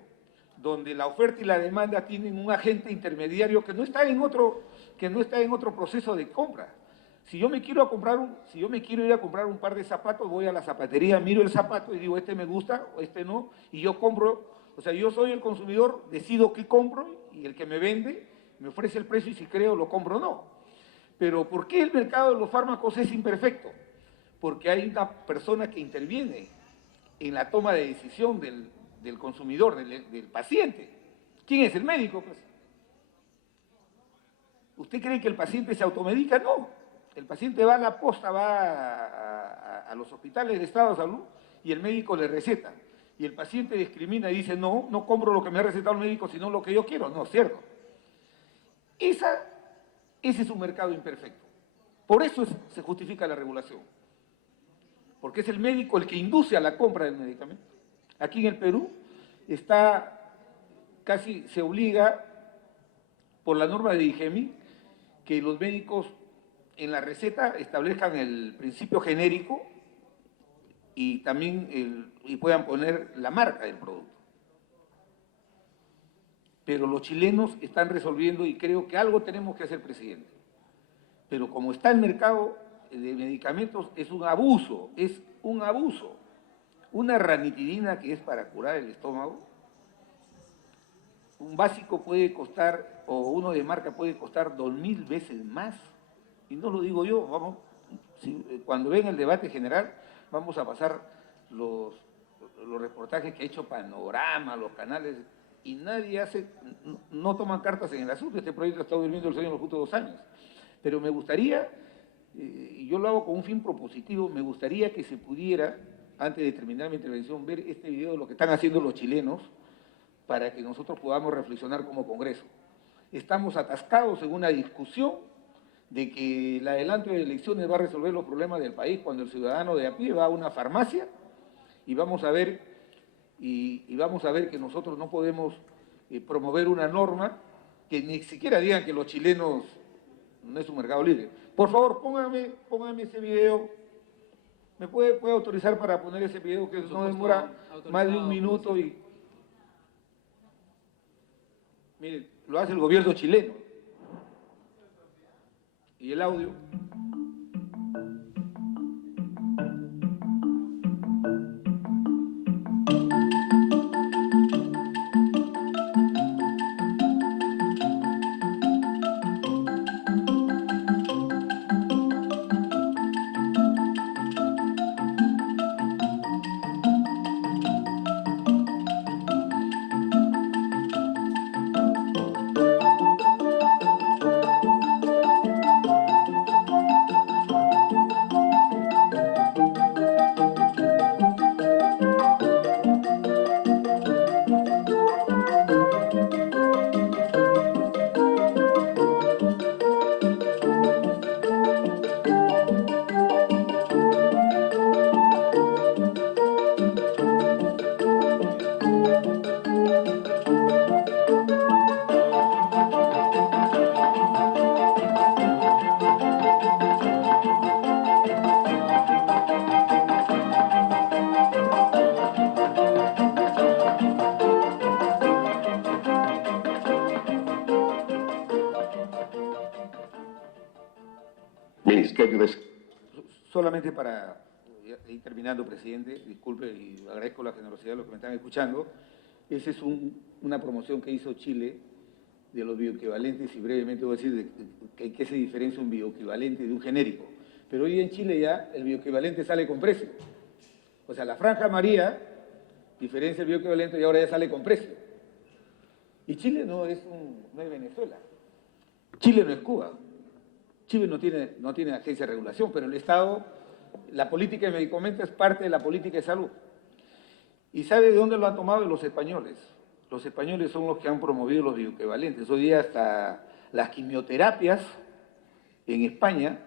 donde la oferta y la demanda tienen un agente intermediario que no está en otro proceso de compra? Si yo me quiero ir a comprar un par de zapatos, voy a la zapatería, miro el zapato y digo, este me gusta o este no, y yo compro. O sea, yo soy el consumidor, decido qué compro y el que me vende me ofrece el precio y si creo lo compro o no. Pero ¿por qué el mercado de los fármacos es imperfecto? Porque hay una persona que interviene en la toma de decisión del consumidor, del paciente. ¿Quién es? El médico, pues. ¿Usted cree que el paciente se automedica? No. El paciente va a la posta, va a los hospitales de Estado de Salud y el médico le receta. Y el paciente discrimina y dice, no, no compro lo que me ha recetado el médico, sino lo que yo quiero. No, cierto. Ese es un mercado imperfecto. Por eso se justifica la regulación. Porque es el médico el que induce a la compra del medicamento. Aquí en el Perú se obliga por la norma de IGEMI que los médicos en la receta establezcan el principio genérico y también puedan poner la marca del producto. Pero los chilenos están resolviendo y creo que algo tenemos que hacer, presidente. Pero como está el mercado de medicamentos, es un abuso. Una ranitidina que es para curar el estómago, un básico puede costar, o uno de marca puede costar 2.000 veces más. Y no lo digo yo, cuando ven el debate general, vamos a pasar los reportajes que ha hecho Panorama, los canales, y no toman cartas en el asunto. Este proyecto ha estado durmiendo el sueño en los últimos 2 años. Pero me gustaría, y yo lo hago con un fin propositivo, me gustaría que se pudiera, antes de terminar mi intervención, ver este video de lo que están haciendo los chilenos para que nosotros podamos reflexionar como Congreso. Estamos atascados en una discusión de que el adelanto de elecciones va a resolver los problemas del país cuando el ciudadano de a pie va a una farmacia y vamos a ver que nosotros no podemos promover una norma que ni siquiera digan que los chilenos no es un mercado libre. Por favor, póngame ese video. ¿Me puede autorizar para poner ese video que no demora más de 1 minuto? Y mire, lo hace el gobierno chileno. Y el audio. Please, can you Solamente para ir terminando, presidente, disculpe y agradezco la generosidad de los que me están escuchando. Esa es una promoción que hizo Chile de los bioequivalentes y brevemente voy a decir en qué se diferencia un bioequivalente de un genérico. Pero hoy en Chile ya el bioequivalente sale con precio. O sea, la franja amarilla diferencia el bioequivalente y ahora ya sale con precio. Y Chile no es Venezuela. Chile no es Cuba. Chile no tiene agencia de regulación, pero el Estado, la política de medicamentos es parte de la política de salud. ¿Y sabe de dónde lo han tomado? De los españoles. Los españoles son los que han promovido los bioequivalentes. Hoy día hasta las quimioterapias en España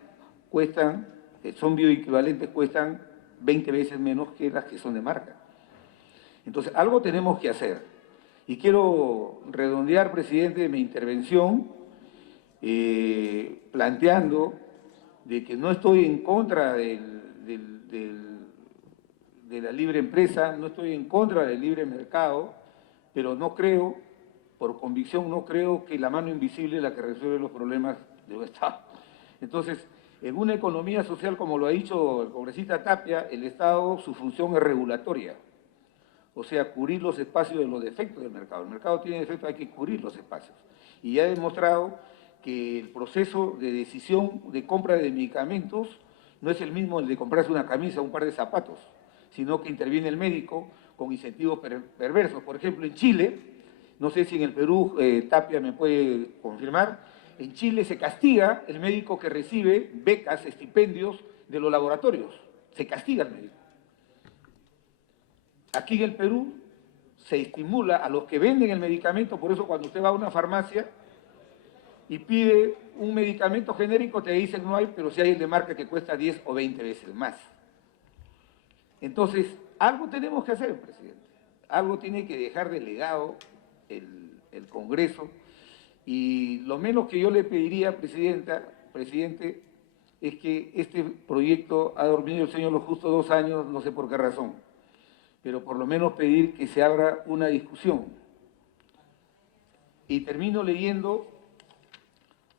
cuestan, son bioequivalentes, cuestan 20 veces menos que las que son de marca. Entonces, algo tenemos que hacer. Y quiero redondear, presidente, mi intervención planteando de que no estoy en contra de la libre empresa, no estoy en contra del libre mercado, pero no creo, por convicción, no creo que la mano invisible es la que resuelve los problemas del Estado. Entonces, en una economía social, como lo ha dicho el congresista Tapia, el Estado, su función es regulatoria. O sea, cubrir los espacios de los defectos del mercado. El mercado tiene defectos, hay que cubrir los espacios. Y ya he demostrado que el proceso de decisión de compra de medicamentos no es el mismo el de comprarse una camisa o un par de zapatos, sino que interviene el médico con incentivos perversos. Por ejemplo, en Chile, no sé si en el Perú, Tapia me puede confirmar, en Chile se castiga el médico que recibe becas, estipendios de los laboratorios. Se castiga al médico. Aquí en el Perú se estimula a los que venden el medicamento, por eso cuando usted va a una farmacia y pide un medicamento genérico, te dicen no hay, pero sí hay el de marca que cuesta 10 o 20 veces más. Entonces, algo tenemos que hacer, presidente. Algo tiene que dejar de legado el Congreso. Y lo menos que yo le pediría, presidente, es que este proyecto ha dormido el sueño los justos 2 años, no sé por qué razón, pero por lo menos pedir que se abra una discusión. Y termino leyendo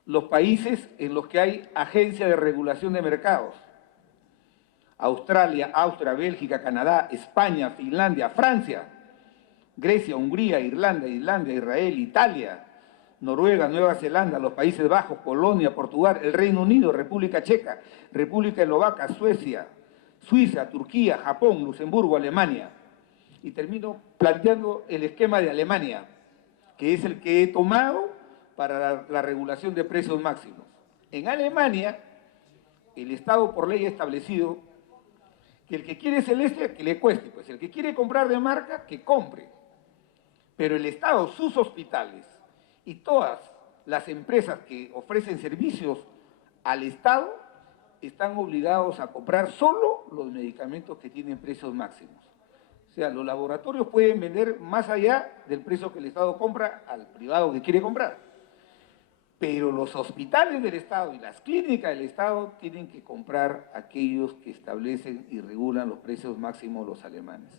los países en los que hay agencia de regulación de mercados. Australia, Austria, Bélgica, Canadá, España, Finlandia, Francia, Grecia, Hungría, Irlanda, Islandia, Israel, Italia, Noruega, Nueva Zelanda, los Países Bajos, Polonia, Portugal, el Reino Unido, República Checa, República Eslovaca, Suecia, Suiza, Turquía, Japón, Luxemburgo, Alemania. Y termino planteando el esquema de Alemania, que es el que he tomado para la regulación de precios máximos. En Alemania, el Estado por ley ha establecido que el que quiere celeste, que le cueste, pues el que quiere comprar de marca, que compre. Pero el Estado, sus hospitales y todas las empresas que ofrecen servicios al Estado están obligados a comprar solo los medicamentos que tienen precios máximos. O sea, los laboratorios pueden vender más allá del precio que el Estado compra al privado que quiere comprar. Pero los hospitales del Estado y las clínicas del Estado tienen que comprar aquellos que establecen y regulan los precios máximos los alemanes.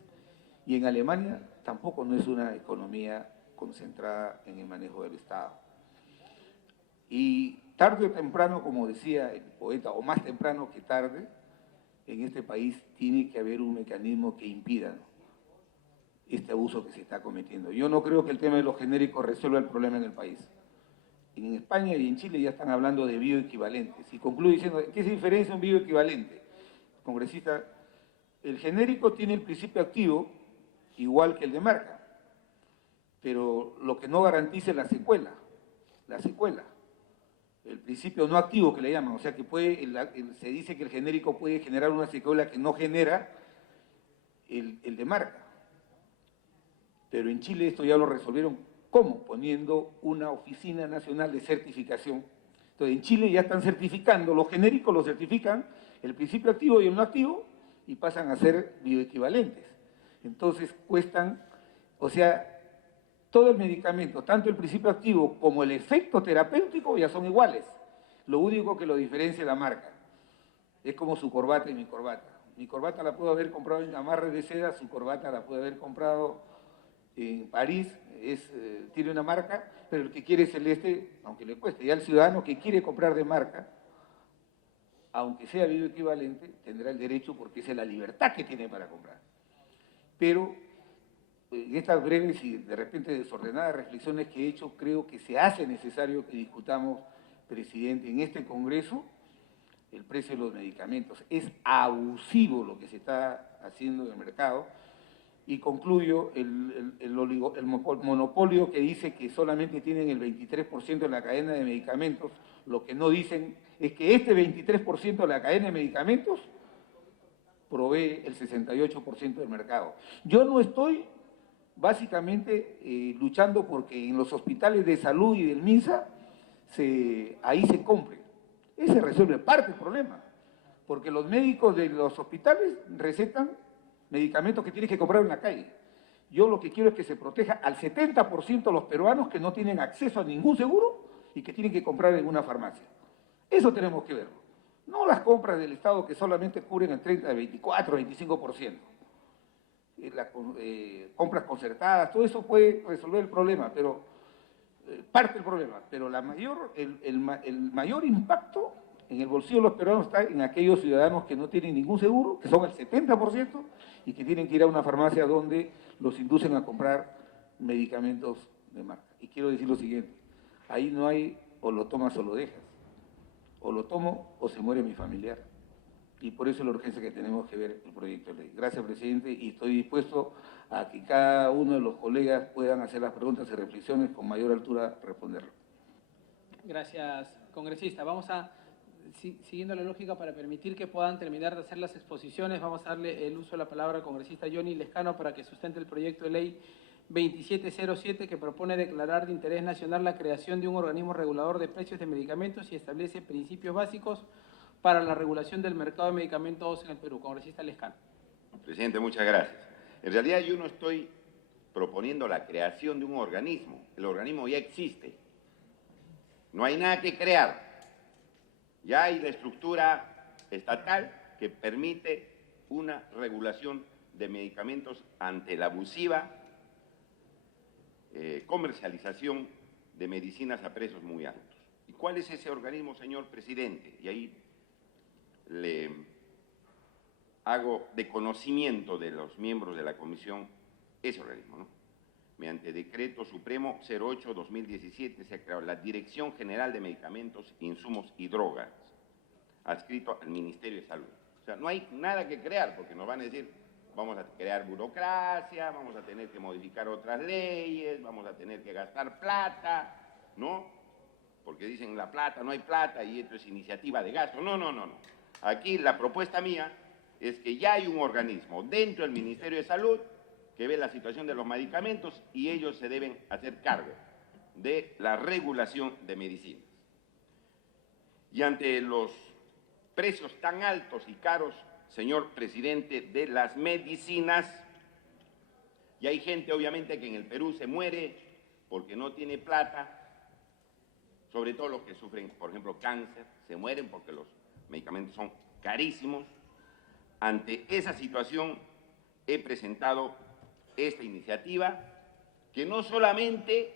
Y en Alemania tampoco no es una economía concentrada en el manejo del Estado. Y tarde o temprano, como decía el poeta, o más temprano que tarde, en este país tiene que haber un mecanismo que impida este abuso que se está cometiendo. Yo no creo que el tema de los genéricos resuelva el problema en el país. En España y en Chile ya están hablando de bioequivalentes. Y concluyo diciendo, ¿qué se diferencia un bioequivalente? Congresista, el genérico tiene el principio activo igual que el de marca, pero lo que no garantiza es la secuela. El principio no activo que le llaman, o sea que se dice que el genérico puede generar una secuela que no genera el de marca. Pero en Chile esto ya lo resolvieron. ¿Cómo? Poniendo una oficina nacional de certificación. Entonces, en Chile ya están certificando, los genéricos los certifican, el principio activo y el no activo, y pasan a ser bioequivalentes. Entonces, cuestan, o sea, todo el medicamento, tanto el principio activo como el efecto terapéutico, ya son iguales. Lo único que lo diferencia es la marca. Es como su corbata y mi corbata. Mi corbata la puedo haber comprado en amarres de seda, su corbata la puedo haber comprado en París, tiene una marca, pero el que quiere celeste, aunque le cueste, ya el ciudadano que quiere comprar de marca, aunque sea bioequivalente, tendrá el derecho porque esa es la libertad que tiene para comprar. Pero en estas breves y de repente desordenadas reflexiones que he hecho, creo que se hace necesario que discutamos, presidente, en este Congreso, el precio de los medicamentos. Es abusivo lo que se está haciendo en el mercado. Y concluyo, el monopolio que dice que solamente tienen el 23% de la cadena de medicamentos, lo que no dicen es que este 23% de la cadena de medicamentos provee el 68% del mercado. Yo no estoy básicamente luchando porque en los hospitales de salud y del MINSA ahí se compre. Ese resuelve parte del problema, porque los médicos de los hospitales recetan medicamentos que tienes que comprar en la calle. Yo lo que quiero es que se proteja al 70% de los peruanos que no tienen acceso a ningún seguro y que tienen que comprar en una farmacia. Eso tenemos que verlo. No las compras del Estado que solamente cubren el 30, el 24, 25%. Las compras concertadas, todo eso puede resolver el problema, pero parte del problema. Pero el mayor impacto en el bolsillo de los peruanos está en aquellos ciudadanos que no tienen ningún seguro, que son el 70%, y que tienen que ir a una farmacia donde los inducen a comprar medicamentos de marca. Y quiero decir lo siguiente, ahí no hay o lo tomas o lo dejas, o lo tomo o se muere mi familiar. Y por eso es la urgencia que tenemos que ver el proyecto de ley. Gracias, presidente, y estoy dispuesto a que cada uno de los colegas puedan hacer las preguntas y reflexiones con mayor altura responderlo. Gracias, congresista. Vamos a, siguiendo la lógica para permitir que puedan terminar de hacer las exposiciones, vamos a darle el uso de la palabra al congresista Johnny Lescano para que sustente el proyecto de ley 2707 que propone declarar de interés nacional la creación de un organismo regulador de precios de medicamentos y establece principios básicos para la regulación del mercado de medicamentos en el Perú. Congresista Lescano. Presidente, muchas gracias. En realidad yo no estoy proponiendo la creación de un organismo. El organismo ya existe. No hay nada que crear. Ya hay la estructura estatal que permite una regulación de medicamentos ante la abusiva comercialización de medicinas a precios muy altos. ¿Y cuál es ese organismo, señor presidente? Y ahí le hago de conocimiento de los miembros de la comisión ese organismo, ¿no? Mediante Decreto Supremo 08-2017 se ha creado la Dirección General de Medicamentos, Insumos y Drogas, adscrito al Ministerio de Salud. O sea, no hay nada que crear, porque nos van a decir, vamos a crear burocracia, vamos a tener que modificar otras leyes, vamos a tener que gastar plata, ¿no? Porque dicen la plata, no hay plata y esto es iniciativa de gasto. No, no, no, no. Aquí la propuesta mía es que ya hay un organismo dentro del Ministerio de Salud que ve la situación de los medicamentos y ellos se deben hacer cargo de la regulación de medicinas. Y ante los precios tan altos y caros, señor presidente, de las medicinas, y hay gente obviamente que en el Perú se muere porque no tiene plata, sobre todo los que sufren, por ejemplo, cáncer, se mueren porque los medicamentos son carísimos. Ante esa situación he presentado esta iniciativa que no solamente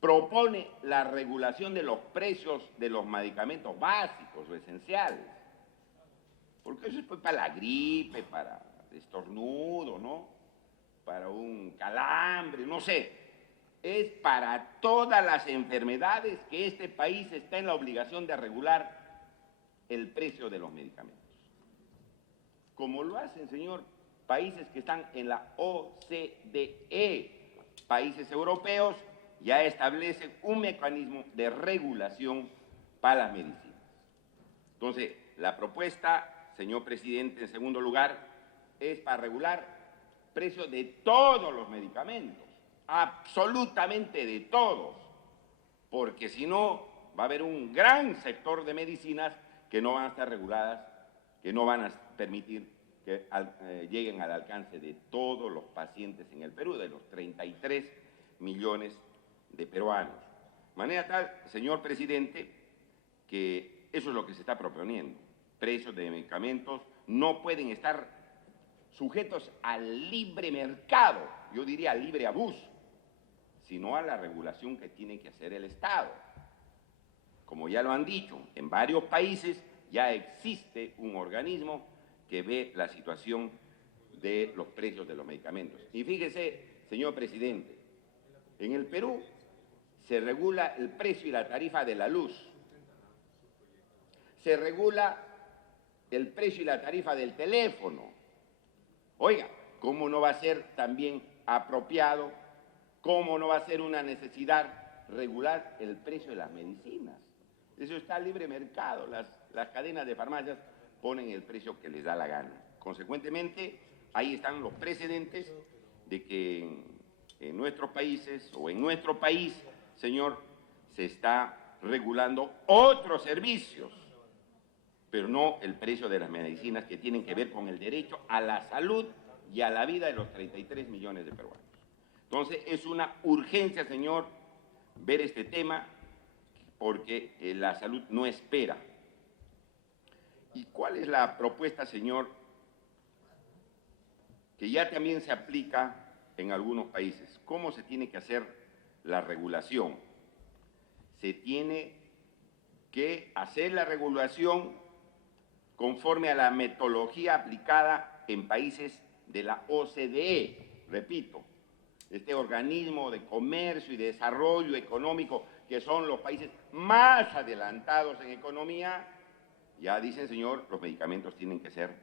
propone la regulación de los precios de los medicamentos básicos o esenciales, porque eso es pues para la gripe, para estornudo, ¿no? Para un calambre, no sé. Es para todas las enfermedades que este país está en la obligación de regular el precio de los medicamentos. Como lo hacen, señor, países que están en la OCDE, países europeos, ya establecen un mecanismo de regulación para las medicinas. Entonces, la propuesta, señor presidente, en segundo lugar, es para regular precios de todos los medicamentos, absolutamente de todos, porque si no, va a haber un gran sector de medicinas que no van a estar reguladas, que no van a permitir que lleguen al alcance de todos los pacientes en el Perú, de los 33 millones de peruanos. De manera tal, señor presidente, que eso es lo que se está proponiendo. Precios de medicamentos no pueden estar sujetos al libre mercado, yo diría al libre abuso, sino a la regulación que tiene que hacer el Estado. Como ya lo han dicho, en varios países ya existe un organismo que ve la situación de los precios de los medicamentos. Y fíjese, señor presidente, en el Perú se regula el precio y la tarifa de la luz, se regula el precio y la tarifa del teléfono. Oiga, ¿cómo no va a ser también apropiado, cómo no va a ser una necesidad regular el precio de las medicinas? Eso está a libre mercado, las cadenas de farmacias ponen el precio que les da la gana. Consecuentemente, ahí están los precedentes de que en nuestros países o en nuestro país, señor, se está regulando otros servicios, pero no el precio de las medicinas que tienen que ver con el derecho a la salud y a la vida de los 33 millones de peruanos. Entonces, es una urgencia, señor, ver este tema, porque la salud no espera. ¿Y cuál es la propuesta, señor, que ya también se aplica en algunos países? ¿Cómo se tiene que hacer la regulación? Se tiene que hacer la regulación conforme a la metodología aplicada en países de la OCDE, repito, este organismo de comercio y de desarrollo económico, que son los países más adelantados en economía. Ya dicen, señor, los medicamentos tienen que ser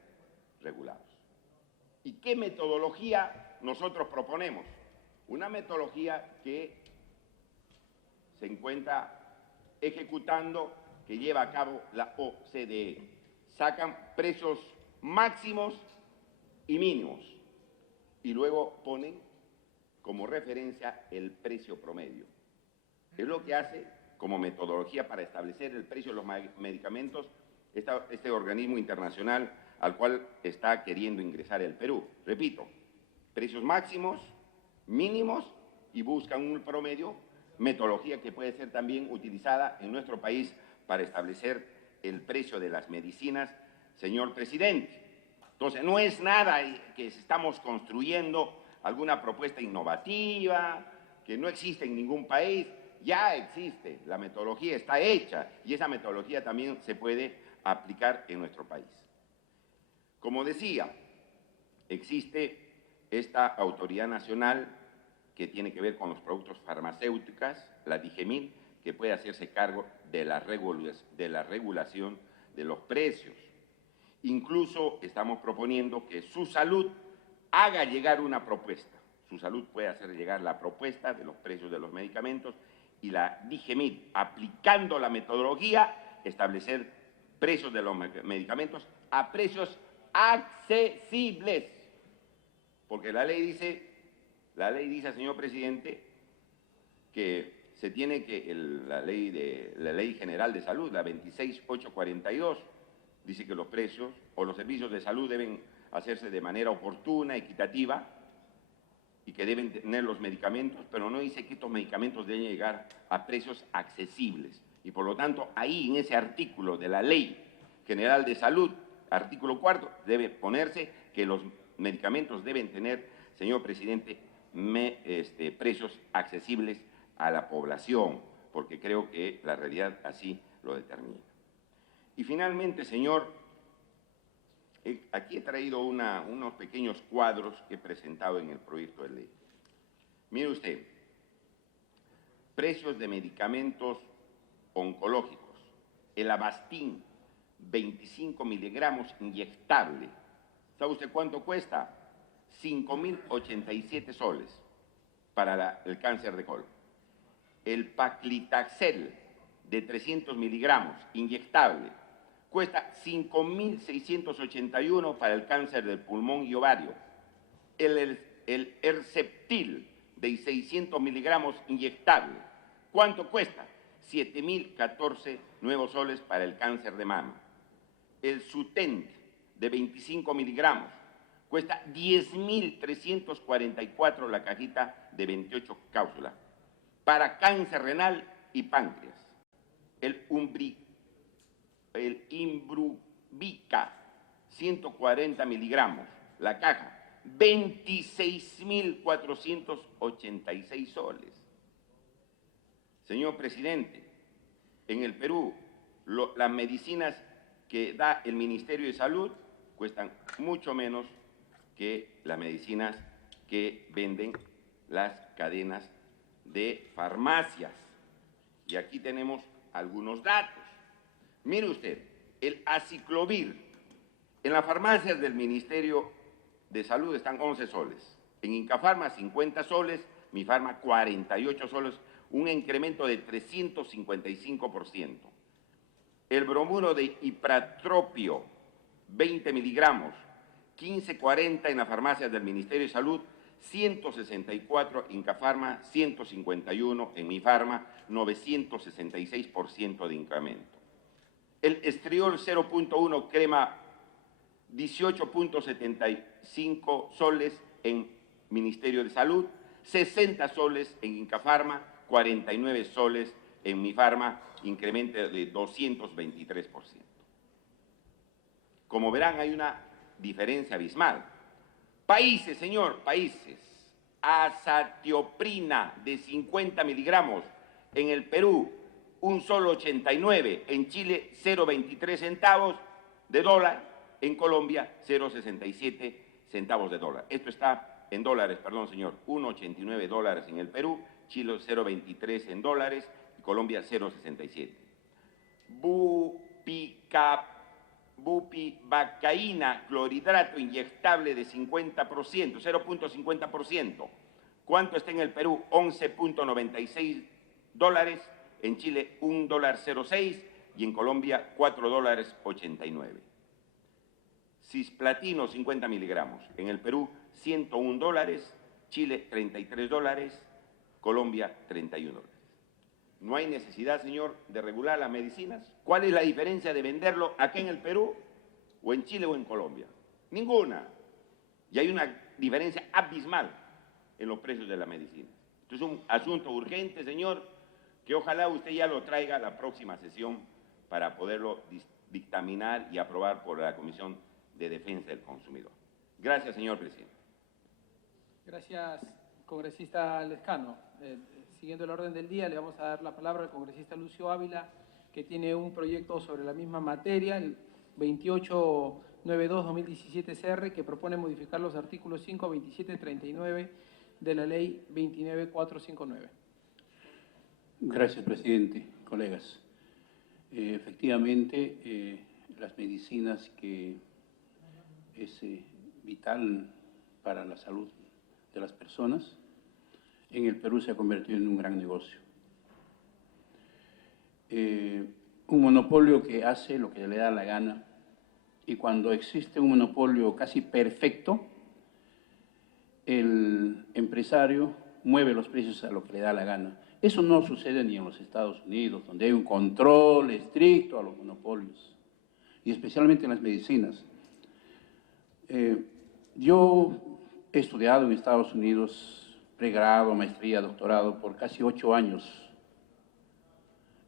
regulados. ¿Y qué metodología nosotros proponemos? Una metodología que se encuentra ejecutando, que lleva a cabo la OCDE. Sacan precios máximos y mínimos y luego ponen como referencia el precio promedio. Es lo que hace como metodología para establecer el precio de los medicamentos este organismo internacional al cual está queriendo ingresar el Perú. Repito, precios máximos, mínimos y buscan un promedio, metodología que puede ser también utilizada en nuestro país para establecer el precio de las medicinas, señor presidente. Entonces, no es nada que estamos construyendo alguna propuesta innovativa, que no existe en ningún país. Ya existe, la metodología está hecha y esa metodología también se puede aplicar en nuestro país. Como decía, existe esta autoridad nacional que tiene que ver con los productos farmacéuticos, la DIGEMIT, que puede hacerse cargo de la regulación de los precios. Incluso estamos proponiendo que su salud haga llegar una propuesta. Su salud puede hacer llegar la propuesta de los precios de los medicamentos y la DIGEMIT, aplicando la metodología, establecer precios de los medicamentos a precios accesibles. Porque la ley dice, señor presidente, que se tiene que, la ley general de salud, la 26842, dice que los precios o los servicios de salud deben hacerse de manera oportuna, equitativa, y que deben tener los medicamentos, pero no dice que estos medicamentos deben llegar a precios accesibles. Y por lo tanto, ahí en ese artículo de la Ley General de Salud, artículo 4, debe ponerse que los medicamentos deben tener, señor presidente, precios accesibles a la población, porque creo que la realidad así lo determina. Y finalmente, señor, aquí he traído unos pequeños cuadros que he presentado en el proyecto de ley. Mire usted, precios de medicamentos oncológicos. El Avastin, 25 miligramos inyectable. ¿Sabe usted cuánto cuesta? 5.087 soles para el cáncer de colon. El Paclitaxel, de 300 miligramos inyectable, cuesta 5.681 para el cáncer del pulmón y ovario. El Herceptil, de 600 miligramos inyectable, ¿cuánto cuesta? 7.014 nuevos soles para el cáncer de mama. El Sutent, de 25 miligramos, cuesta 10.344 la cajita de 28 cápsulas para cáncer renal y páncreas. El Imbruvica, 140 miligramos, la caja, 26.486 soles. Señor presidente, en el Perú, las medicinas que da el Ministerio de Salud cuestan mucho menos que las medicinas que venden las cadenas de farmacias. Y aquí tenemos algunos datos. Mire usted, el aciclovir en las farmacias del Ministerio de Salud están 11 soles, en Incafarma 50 soles, Mifarma 48 soles, un incremento de 355%. El bromuro de ipratropio, 20 miligramos, 15.40 en las farmacias del Ministerio de Salud, 164 en Incafarma, 151 en Mifarma, 966% de incremento. El estriol 0.1 crema, 18.75 soles en Ministerio de Salud, 60 soles en Incafarma, 49 soles en Mifarma, incremento de 223%. Como verán, hay una diferencia abismal. Países, señor, países. Azatioprina de 50 miligramos en el Perú, un solo 89, en Chile 0.23 centavos de dólar, en Colombia 0.67 centavos de dólar. Esto está en dólares, perdón, señor, 1.89 dólares en el Perú, Chile 0.23 en dólares, y Colombia 0.67. Bupivacaína, clorhidrato inyectable de 50%, 0.50%. ¿Cuánto está en el Perú? 11.96 dólares, en Chile $1.06 y en Colombia $4.89. Cisplatino 50 miligramos, en el Perú 101 dólares, Chile 33 dólares, Colombia 31 dólares. ¿No hay necesidad, señor, de regular las medicinas? ¿Cuál es la diferencia de venderlo aquí en el Perú, o en Chile o en Colombia? Ninguna. Y hay una diferencia abismal en los precios de la medicina. Esto es un asunto urgente, señor, que ojalá usted ya lo traiga a la próxima sesión para poderlo dictaminar y aprobar por la Comisión de Defensa del Consumidor. Gracias, señor presidente. Gracias, congresista Lescano. Siguiendo el orden del día, le vamos a dar la palabra al congresista Lucio Ávila, que tiene un proyecto sobre la misma materia, el 2892-2017 CR, que propone modificar los artículos 5, 27 y 39 de la Ley 29459. Gracias, presidente. Colegas, efectivamente, las medicinas que es vital para la salud de las personas, en el Perú se ha convertido en un gran negocio. Un monopolio que hace lo que le da la gana, y cuando existe un monopolio casi perfecto, el empresario mueve los precios a lo que le da la gana. Eso no sucede ni en los Estados Unidos, donde hay un control estricto a los monopolios, y especialmente en las medicinas. Yo he estudiado en Estados Unidos pregrado, maestría, doctorado por casi 8 años,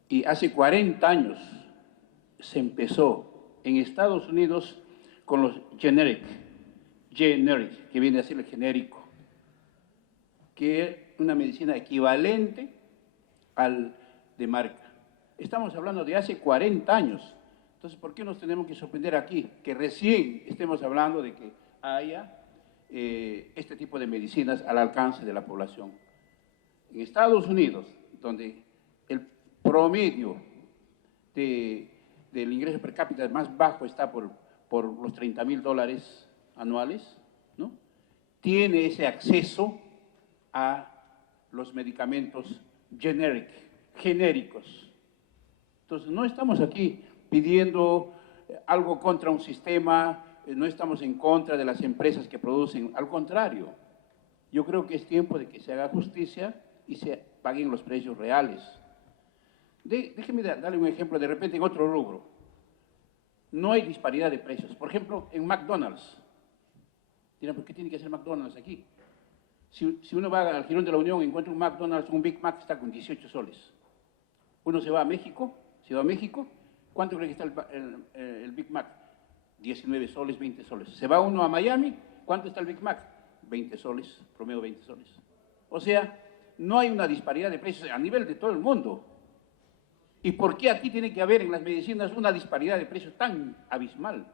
y hace 40 años se empezó en Estados Unidos con los generic, que viene a ser el genérico, que es una medicina equivalente al de marca. Estamos hablando de hace 40 años. Entonces, ¿por qué nos tenemos que sorprender aquí? Que recién estemos hablando de que haya este tipo de medicinas al alcance de la población. En Estados Unidos, donde el promedio del ingreso per cápita más bajo está por los $30.000 anuales, ¿no?, tiene ese acceso a los medicamentos genéricos. Entonces, no estamos aquí pidiendo algo contra un sistema, no estamos en contra de las empresas que producen, al contrario. Yo creo que es tiempo de que se haga justicia y se paguen los precios reales. Déjeme darle un ejemplo, de repente en otro rubro. No hay disparidad de precios. Por ejemplo, en McDonald's. Dirán, ¿por qué tiene que ser McDonald's aquí? Si uno va al Jirón de la Unión y encuentra un McDonald's, un Big Mac está con 18 soles. Uno se va a México, ¿cuánto cree que está el Big Mac? 19 soles, 20 soles. Se va uno a Miami, ¿cuánto está el Big Mac? 20 soles, promedio 20 soles. O sea, no hay una disparidad de precios a nivel de todo el mundo. ¿Y por qué aquí tiene que haber en las medicinas una disparidad de precios tan abismal?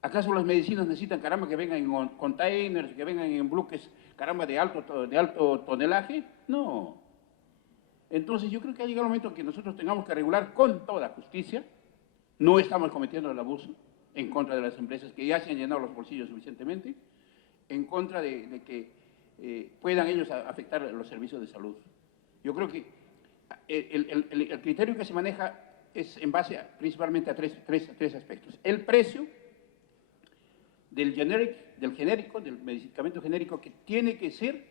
¿Acaso las medicinas necesitan, caramba, que vengan en containers, que vengan en bloques, caramba, de alto tonelaje? No. Entonces yo creo que ha llegado el momento en que nosotros tengamos que regular con toda justicia. No estamos cometiendo el abuso en contra de las empresas que ya se han llenado los bolsillos suficientemente, en contra de que puedan ellos afectar los servicios de salud. Yo creo que el criterio que se maneja es en base principalmente a tres aspectos. El precio del genérico, del medicamento genérico, que tiene que ser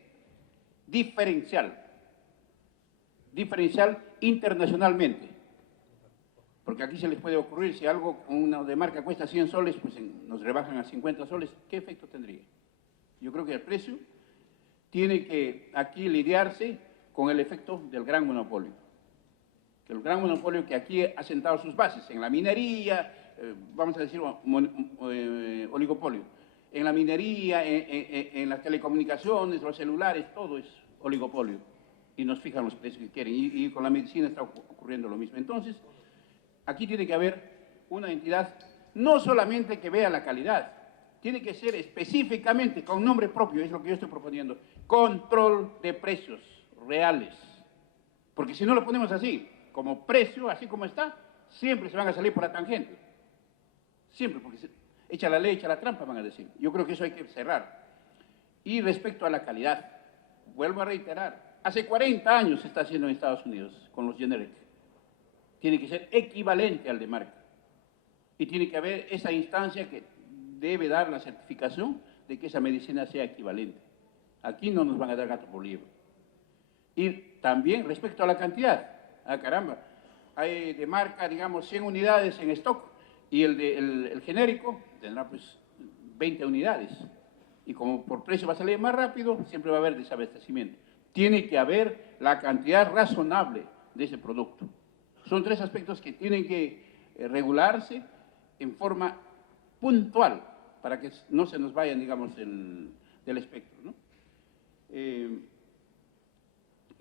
diferencial internacionalmente. Porque aquí se les puede ocurrir, si algo con una de marca cuesta 100 soles, pues nos rebajan a 50 soles, ¿qué efecto tendría? Yo creo que el precio tiene que aquí lidiarse con el efecto del gran monopolio. Que el gran monopolio que aquí ha sentado sus bases en la minería, vamos a decir oligopolio, en la minería, en las telecomunicaciones, los celulares, todo es oligopolio. Y nos fijan los precios que quieren. Y con la medicina está ocurriendo lo mismo. Entonces, aquí tiene que haber una entidad no solamente que vea la calidad, tiene que ser específicamente, con nombre propio, es lo que yo estoy proponiendo, control de precios reales. Porque si no lo ponemos así, como precio, así como está, siempre se van a salir por la tangente. Siempre, porque echa la ley, echa la trampa, van a decir. Yo creo que eso hay que cerrar. Y respecto a la calidad, vuelvo a reiterar, hace 40 años se está haciendo en Estados Unidos con los generic. Tiene que ser equivalente al de marca. Y tiene que haber esa instancia que debe dar la certificación de que esa medicina sea equivalente. Aquí no nos van a dar gato por liebre. Y también respecto a la cantidad. Ah, caramba, hay de marca, digamos, 100 unidades en stock y el genérico tendrá pues 20 unidades. Y como por precio va a salir más rápido, siempre va a haber desabastecimiento. Tiene que haber la cantidad razonable de ese producto. Son tres aspectos que tienen que regularse en forma puntual para que no se nos vayan, digamos, del espectro, ¿no?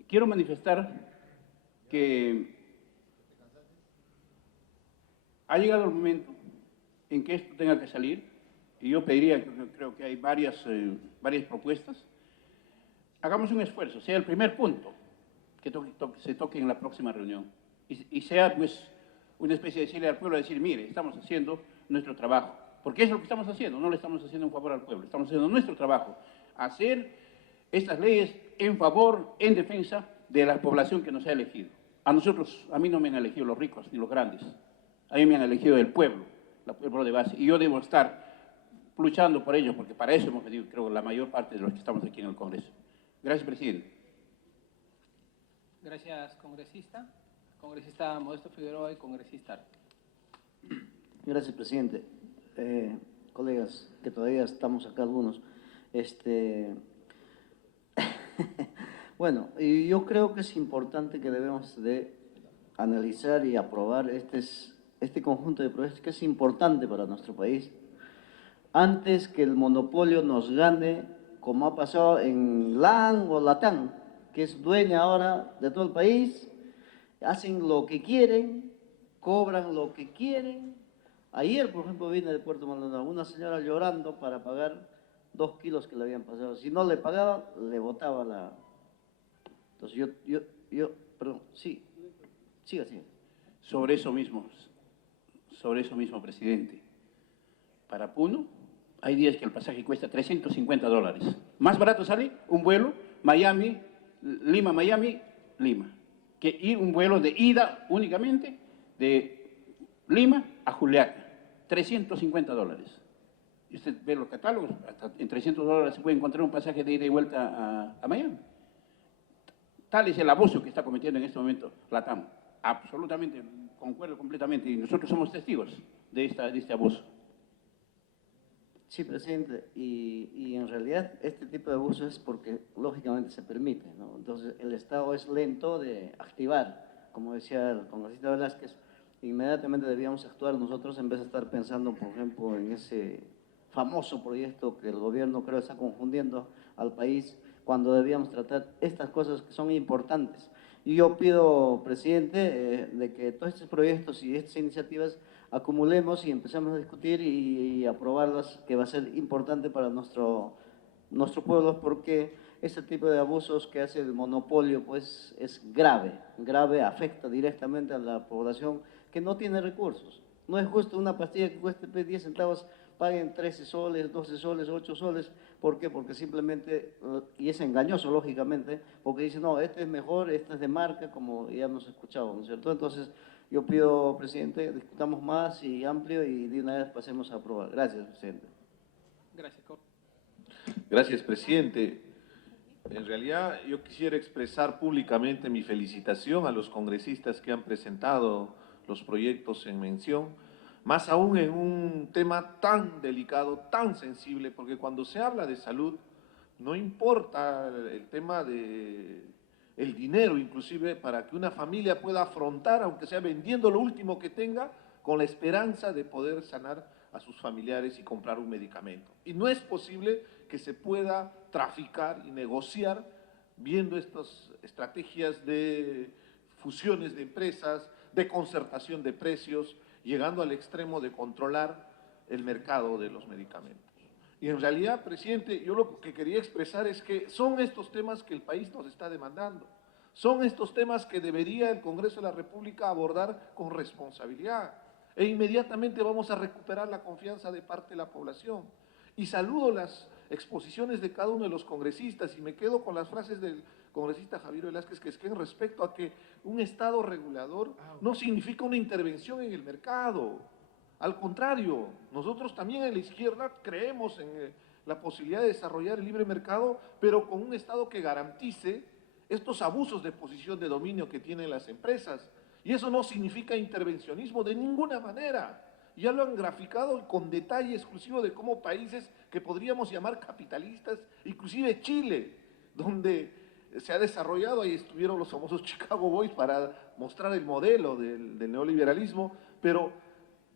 Quiero manifestar que ha llegado el momento en que esto tenga que salir, y yo pediría, creo que hay varias propuestas, hagamos un esfuerzo, sea el primer punto que se toque en la próxima reunión, y sea pues una especie de decirle al pueblo, decir, mire, estamos haciendo nuestro trabajo, porque es lo que estamos haciendo, no le estamos haciendo un favor al pueblo, estamos haciendo nuestro trabajo, hacer estas leyes en favor, en defensa de la población que nos ha elegido. A nosotros, a mí no me han elegido los ricos ni los grandes, a mí me han elegido el pueblo de base, y yo debo estar luchando por ello, porque para eso hemos venido, creo, la mayor parte de los que estamos aquí en el Congreso. Gracias, presidente. Gracias, congresista. Congresista Modesto Figueroa y congresista Arte. Gracias, presidente. Colegas, que todavía estamos acá algunos. Bueno, y yo creo que es importante que debemos de analizar y aprobar este conjunto de proyectos que es importante para nuestro país. Antes que el monopolio nos gane, como ha pasado en LAN o LATAM, que es dueña ahora de todo el país, hacen lo que quieren, cobran lo que quieren. Ayer, por ejemplo, vine de Puerto Maldonado, una señora llorando para pagar 2 kilos que le habían pasado. Si no le pagaba, le botaba la... Entonces perdón, sí, siga. Sobre eso mismo, presidente. Para Puno, hay días que el pasaje cuesta $350. Más barato sale un vuelo Lima-Miami, Lima, que ir un vuelo de ida únicamente de Lima a Juliaca, $350. Y usted ve los catálogos, hasta en $300 se puede encontrar un pasaje de ida y vuelta a Miami. Tal es el abuso que está cometiendo en este momento LATAM. Absolutamente, concuerdo completamente, y nosotros somos testigos de este abuso. Sí, presidente, y en realidad este tipo de abuso es porque lógicamente se permite, ¿no? Entonces el Estado es lento de activar, como decía el congresista Velázquez, inmediatamente debíamos actuar nosotros en vez de estar pensando, por ejemplo, en ese famoso proyecto que el gobierno creo está confundiendo al país, cuando debíamos tratar estas cosas que son importantes. Y yo pido, presidente, de que todos estos proyectos y estas iniciativas acumulemos y empecemos a discutir y aprobarlas, que va a ser importante para nuestro pueblo, porque este tipo de abusos que hace el monopolio pues es grave, afecta directamente a la población que no tiene recursos. No es justo una pastilla que cueste 10 centavos, paguen 13 soles, 12 soles, 8 soles. ¿Por qué? Porque simplemente, y es engañoso lógicamente, porque dicen, no, este es mejor, este es de marca, como ya hemos escuchado, ¿no es cierto? Entonces, yo pido, presidente, discutamos más y amplio y de una vez pasemos a aprobar. Gracias, presidente. Gracias. Gracias, presidente. En realidad, yo quisiera expresar públicamente mi felicitación a los congresistas que han presentado los proyectos en mención, más aún en un tema tan delicado, tan sensible, porque cuando se habla de salud, no importa el tema de el dinero, inclusive, para que una familia pueda afrontar, aunque sea vendiendo lo último que tenga, con la esperanza de poder sanar a sus familiares y comprar un medicamento. Y no es posible que se pueda traficar y negociar viendo estas estrategias de fusiones de empresas, de concertación de precios, llegando al extremo de controlar el mercado de los medicamentos. Y en realidad, presidente, yo lo que quería expresar es que son estos temas que el país nos está demandando. Son estos temas que debería el Congreso de la República abordar con responsabilidad. E inmediatamente vamos a recuperar la confianza de parte de la población. Y saludo las exposiciones de cada uno de los congresistas y me quedo con las frases del congresista Javier Velázquez, que es que en respecto a que un Estado regulador no significa una intervención en el mercado. Al contrario, nosotros también en la izquierda creemos en la posibilidad de desarrollar el libre mercado, pero con un Estado que garantice estos abusos de posición de dominio que tienen las empresas. Y eso no significa intervencionismo de ninguna manera. Ya lo han graficado con detalle exclusivo de cómo países que podríamos llamar capitalistas, inclusive Chile, donde se ha desarrollado, ahí estuvieron los famosos Chicago Boys para mostrar el modelo del neoliberalismo, pero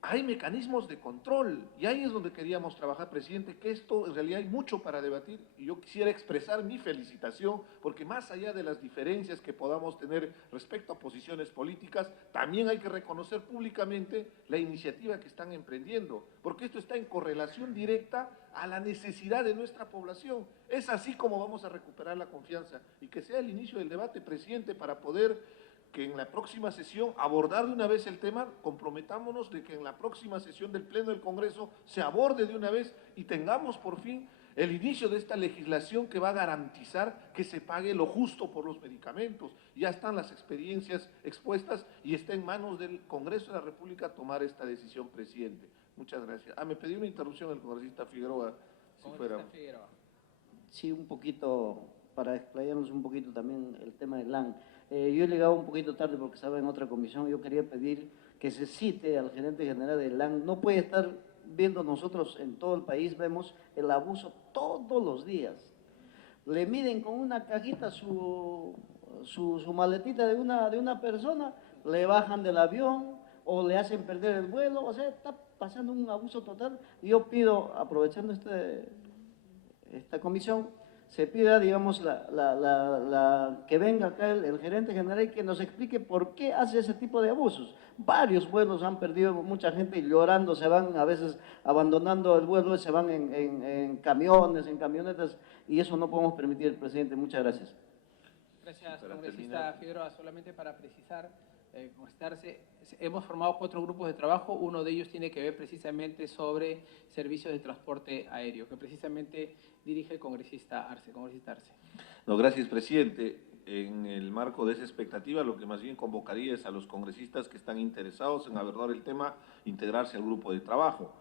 hay mecanismos de control y ahí es donde queríamos trabajar, presidente, que esto en realidad hay mucho para debatir y yo quisiera expresar mi felicitación porque más allá de las diferencias que podamos tener respecto a posiciones políticas, también hay que reconocer públicamente la iniciativa que están emprendiendo, porque esto está en correlación directa a la necesidad de nuestra población. Es así como vamos a recuperar la confianza y que sea el inicio del debate, presidente, para poder que en la próxima sesión abordar de una vez el tema, comprometámonos de que en la próxima sesión del Pleno del Congreso se aborde de una vez y tengamos por fin el inicio de esta legislación que va a garantizar que se pague lo justo por los medicamentos. Ya están las experiencias expuestas y está en manos del Congreso de la República tomar esta decisión, presidente. Muchas gracias. Me pedí una interrupción el congresista Figueroa. Sí, un poquito, para explayarnos un poquito también el tema del LAN. Yo he llegado un poquito tarde porque estaba en otra comisión. Yo quería pedir que se cite al gerente general del LAN. No puede estar viendo nosotros en todo el país, vemos el abuso todos los días. Le miden con una cajita su maletita de una persona, le bajan del avión o le hacen perder el vuelo. O sea, está pasando un abuso total. Yo pido, aprovechando esta comisión, se pida, digamos, que venga acá el gerente general y que nos explique por qué hace ese tipo de abusos. Varios vuelos han perdido, mucha gente llorando, se van a veces abandonando el vuelo, se van en camiones, en camionetas, y eso no podemos permitir, presidente. Muchas gracias. Gracias, congresista Figueroa. Solamente para precisar, hemos formado 4 grupos de trabajo. Uno de ellos tiene que ver precisamente sobre servicios de transporte aéreo, que precisamente dirige el congresista Arce. No, gracias, presidente. En el marco de esa expectativa, lo que más bien convocaría es a los congresistas que están interesados en abordar el tema, integrarse al grupo de trabajo.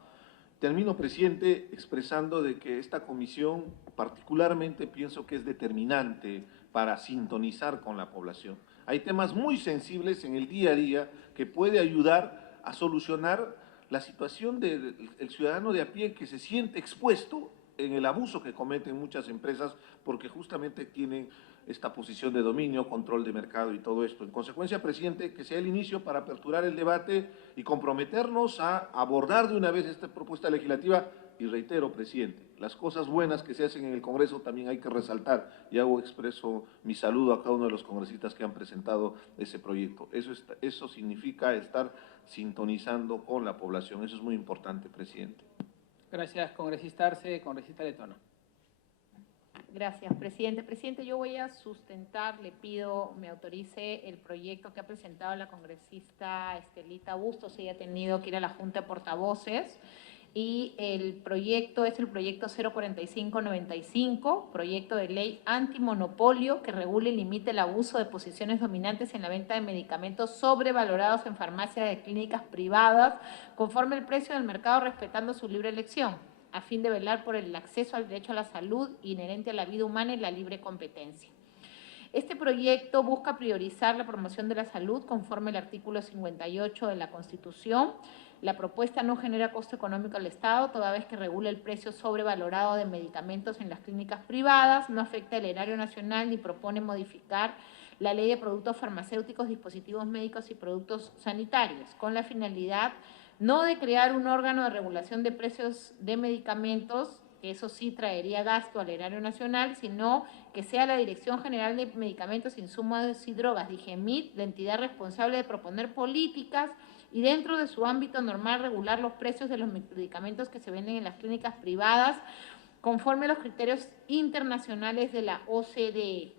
Termino, presidente, expresando de que esta comisión particularmente pienso que es determinante para sintonizar con la población. Hay temas muy sensibles en el día a día que puede ayudar a solucionar la situación del ciudadano de a pie que se siente expuesto en el abuso que cometen muchas empresas porque justamente tienen esta posición de dominio, control de mercado y todo esto. En consecuencia, presidente, que sea el inicio para aperturar el debate y comprometernos a abordar de una vez esta propuesta legislativa Y reitero, presidente, las cosas buenas que se hacen en el Congreso también hay que resaltar, y hago expreso mi saludo a cada uno de los congresistas que han presentado ese proyecto. Eso significa estar sintonizando con la población, eso es muy importante, presidente. Gracias, congresista Arce. Congresista Letona. Gracias, presidente. Presidente, yo voy a sustentar, le pido me autorice el proyecto que ha presentado la congresista Estelita Bustos. Ella ha tenido que ir a la Junta de Portavoces. Y el proyecto es el proyecto 04595, proyecto de ley antimonopolio que regule y limite el abuso de posiciones dominantes en la venta de medicamentos sobrevalorados en farmacias de clínicas privadas, conforme al precio del mercado, respetando su libre elección, a fin de velar por el acceso al derecho a la salud inherente a la vida humana y la libre competencia. Este proyecto busca priorizar la promoción de la salud conforme al artículo 58 de la Constitución. La propuesta no genera costo económico al Estado, toda vez que regula el precio sobrevalorado de medicamentos en las clínicas privadas, no afecta el erario nacional ni propone modificar la Ley de Productos Farmacéuticos, Dispositivos Médicos y Productos Sanitarios, con la finalidad no de crear un órgano de regulación de precios de medicamentos, que eso sí traería gasto al erario nacional, sino que sea la Dirección General de Medicamentos, Insumos y Drogas, DIGEMID, la entidad responsable de proponer políticas y dentro de su ámbito normal regular los precios de los medicamentos que se venden en las clínicas privadas conforme a los criterios internacionales de la OCDE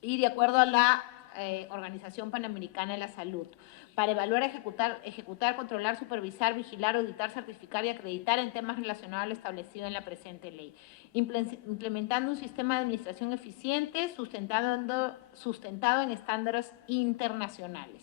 y de acuerdo a la Organización Panamericana de la Salud, para evaluar, ejecutar, controlar, supervisar, vigilar, auditar, certificar y acreditar en temas relacionados a lo establecido en la presente ley, implementando un sistema de administración eficiente sustentado en estándares internacionales.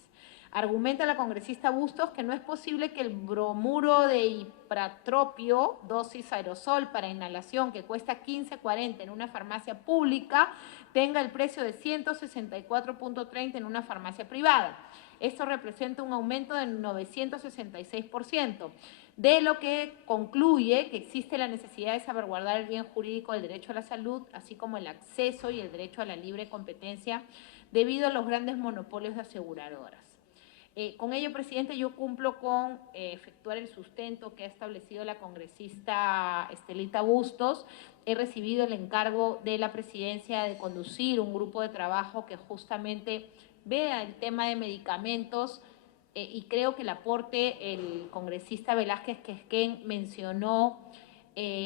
Argumenta la congresista Bustos que no es posible que el bromuro de ipratropio, dosis aerosol para inhalación, que cuesta 15.40 en una farmacia pública, tenga el precio de 164.30 en una farmacia privada. Esto representa un aumento del 966%, de lo que concluye que existe la necesidad de salvaguardar el bien jurídico del derecho a la salud, así como el acceso y el derecho a la libre competencia debido a los grandes monopolios de aseguradoras. Con ello, presidente, yo cumplo con efectuar el sustento que ha establecido la congresista Estelita Bustos. He recibido el encargo de la presidencia de conducir un grupo de trabajo que justamente vea el tema de medicamentos y creo que el aporte, el congresista Velázquez Quesquén mencionó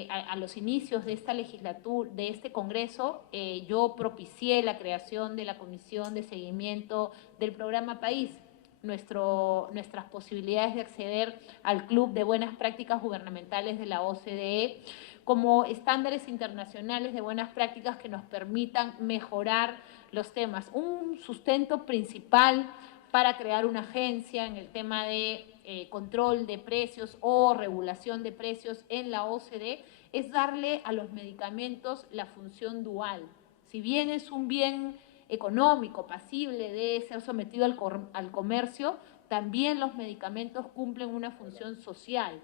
a los inicios de esta legislatura, de este Congreso, yo propicié la creación de la Comisión de Seguimiento del Programa País. Nuestras posibilidades de acceder al Club de Buenas Prácticas Gubernamentales de la OCDE como estándares internacionales de buenas prácticas que nos permitan mejorar los temas. Un sustento principal para crear una agencia en el tema de control de precios o regulación de precios en la OCDE es darle a los medicamentos la función dual. Si bien es un bien económico, pasible de ser sometido al comercio, también los medicamentos cumplen una función social.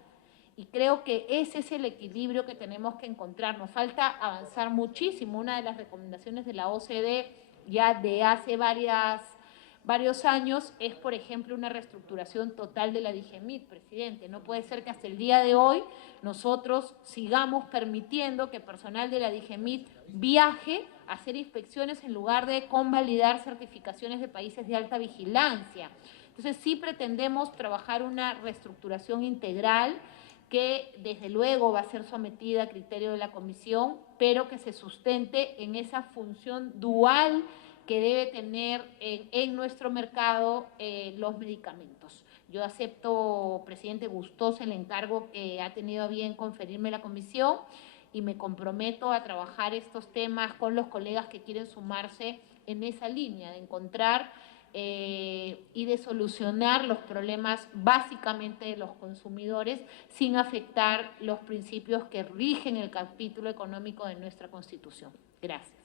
Y creo que ese es el equilibrio que tenemos que encontrar. Nos falta avanzar muchísimo. Una de las recomendaciones de la OCDE ya de hace varios años es, por ejemplo, una reestructuración total de la DIGEMID, presidente. No puede ser que hasta el día de hoy nosotros sigamos permitiendo que personal de la DIGEMID viaje a hacer inspecciones en lugar de convalidar certificaciones de países de alta vigilancia. Entonces, sí pretendemos trabajar una reestructuración integral que desde luego va a ser sometida a criterio de la Comisión, pero que se sustente en esa función dual que debe tener en nuestro mercado los medicamentos. Yo acepto, presidente, gustoso el encargo que ha tenido a bien conferirme la Comisión y me comprometo a trabajar estos temas con los colegas que quieren sumarse en esa línea, de encontrar y de solucionar los problemas básicamente de los consumidores sin afectar los principios que rigen el capítulo económico de nuestra Constitución. Gracias.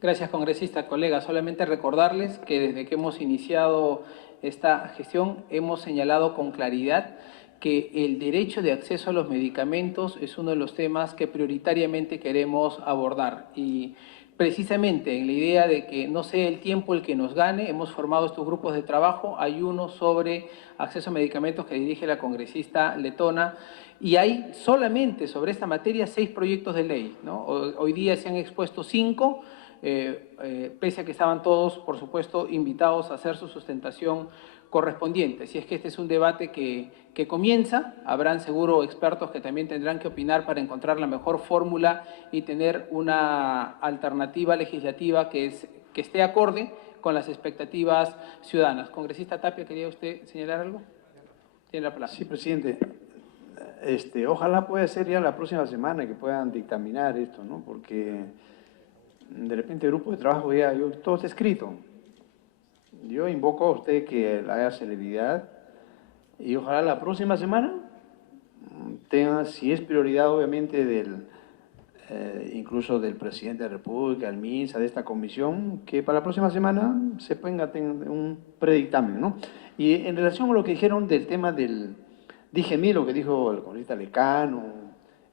Gracias, congresista. Colega, solamente recordarles que desde que hemos iniciado esta gestión hemos señalado con claridad que el derecho de acceso a los medicamentos es uno de los temas que prioritariamente queremos abordar y precisamente en la idea de que no sea el tiempo el que nos gane, hemos formado estos grupos de trabajo. Hay uno sobre acceso a medicamentos que dirige la congresista letona, y hay solamente sobre esta materia 6 proyectos de ley, ¿no? Hoy día se han expuesto 5, pese a que estaban todos, por supuesto, invitados a hacer su sustentación correspondiente. Si es que este es un debate que comienza, habrán seguro expertos que también tendrán que opinar para encontrar la mejor fórmula y tener una alternativa legislativa que esté acorde con las expectativas ciudadanas. Congresista Tapia, ¿quería usted señalar algo? Tiene la palabra. Sí, presidente. Ojalá pueda ser ya la próxima semana que puedan dictaminar esto, ¿no? Porque de repente el grupo de trabajo ya todo está escrito. Yo invoco a usted que haga celeridad y ojalá la próxima semana tenga, si es prioridad obviamente incluso del presidente de la República, el MINSA, de esta comisión, que para la próxima semana se ponga un predictamen, ¿no? Y en relación a lo que dijeron del tema del DGMI, lo que dijo el congresista Lecano,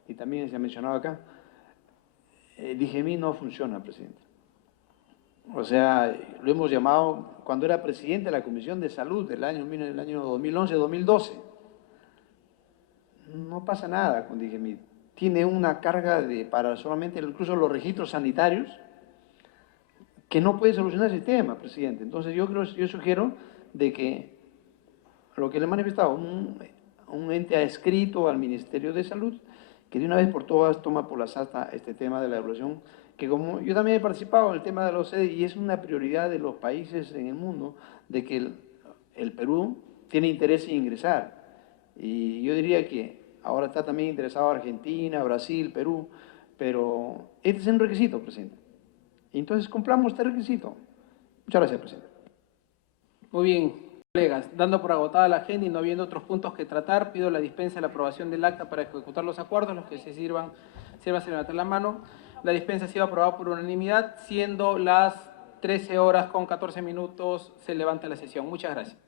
y también se ha mencionado acá, el DGMI no funciona, presidente. O sea, lo hemos llamado cuando era presidente de la Comisión de Salud del año 2011-2012. No pasa nada con DGMI. Tiene una carga para solamente incluso los registros sanitarios que no puede solucionar ese tema, presidente. Entonces yo sugiero de que lo que le he manifestado, un ente adscrito al Ministerio de Salud, que de una vez por todas toma por la sasta este tema de la evaluación, que como yo también he participado en el tema de la OCDE y es una prioridad de los países en el mundo, de que el Perú tiene interés en ingresar. Y yo diría que ahora está también interesado Argentina, Brasil, Perú, pero este es un requisito, presidente. Y entonces cumplamos este requisito. Muchas gracias, presidente. Muy bien, colegas. Dando por agotada la agenda y no habiendo otros puntos que tratar, pido la dispensa de la aprobación del acta para ejecutar los acuerdos. Los que se sirvan a levantar la mano. La dispensa ha sido aprobada por unanimidad, siendo las 13 horas con 14 minutos, se levanta la sesión. Muchas gracias.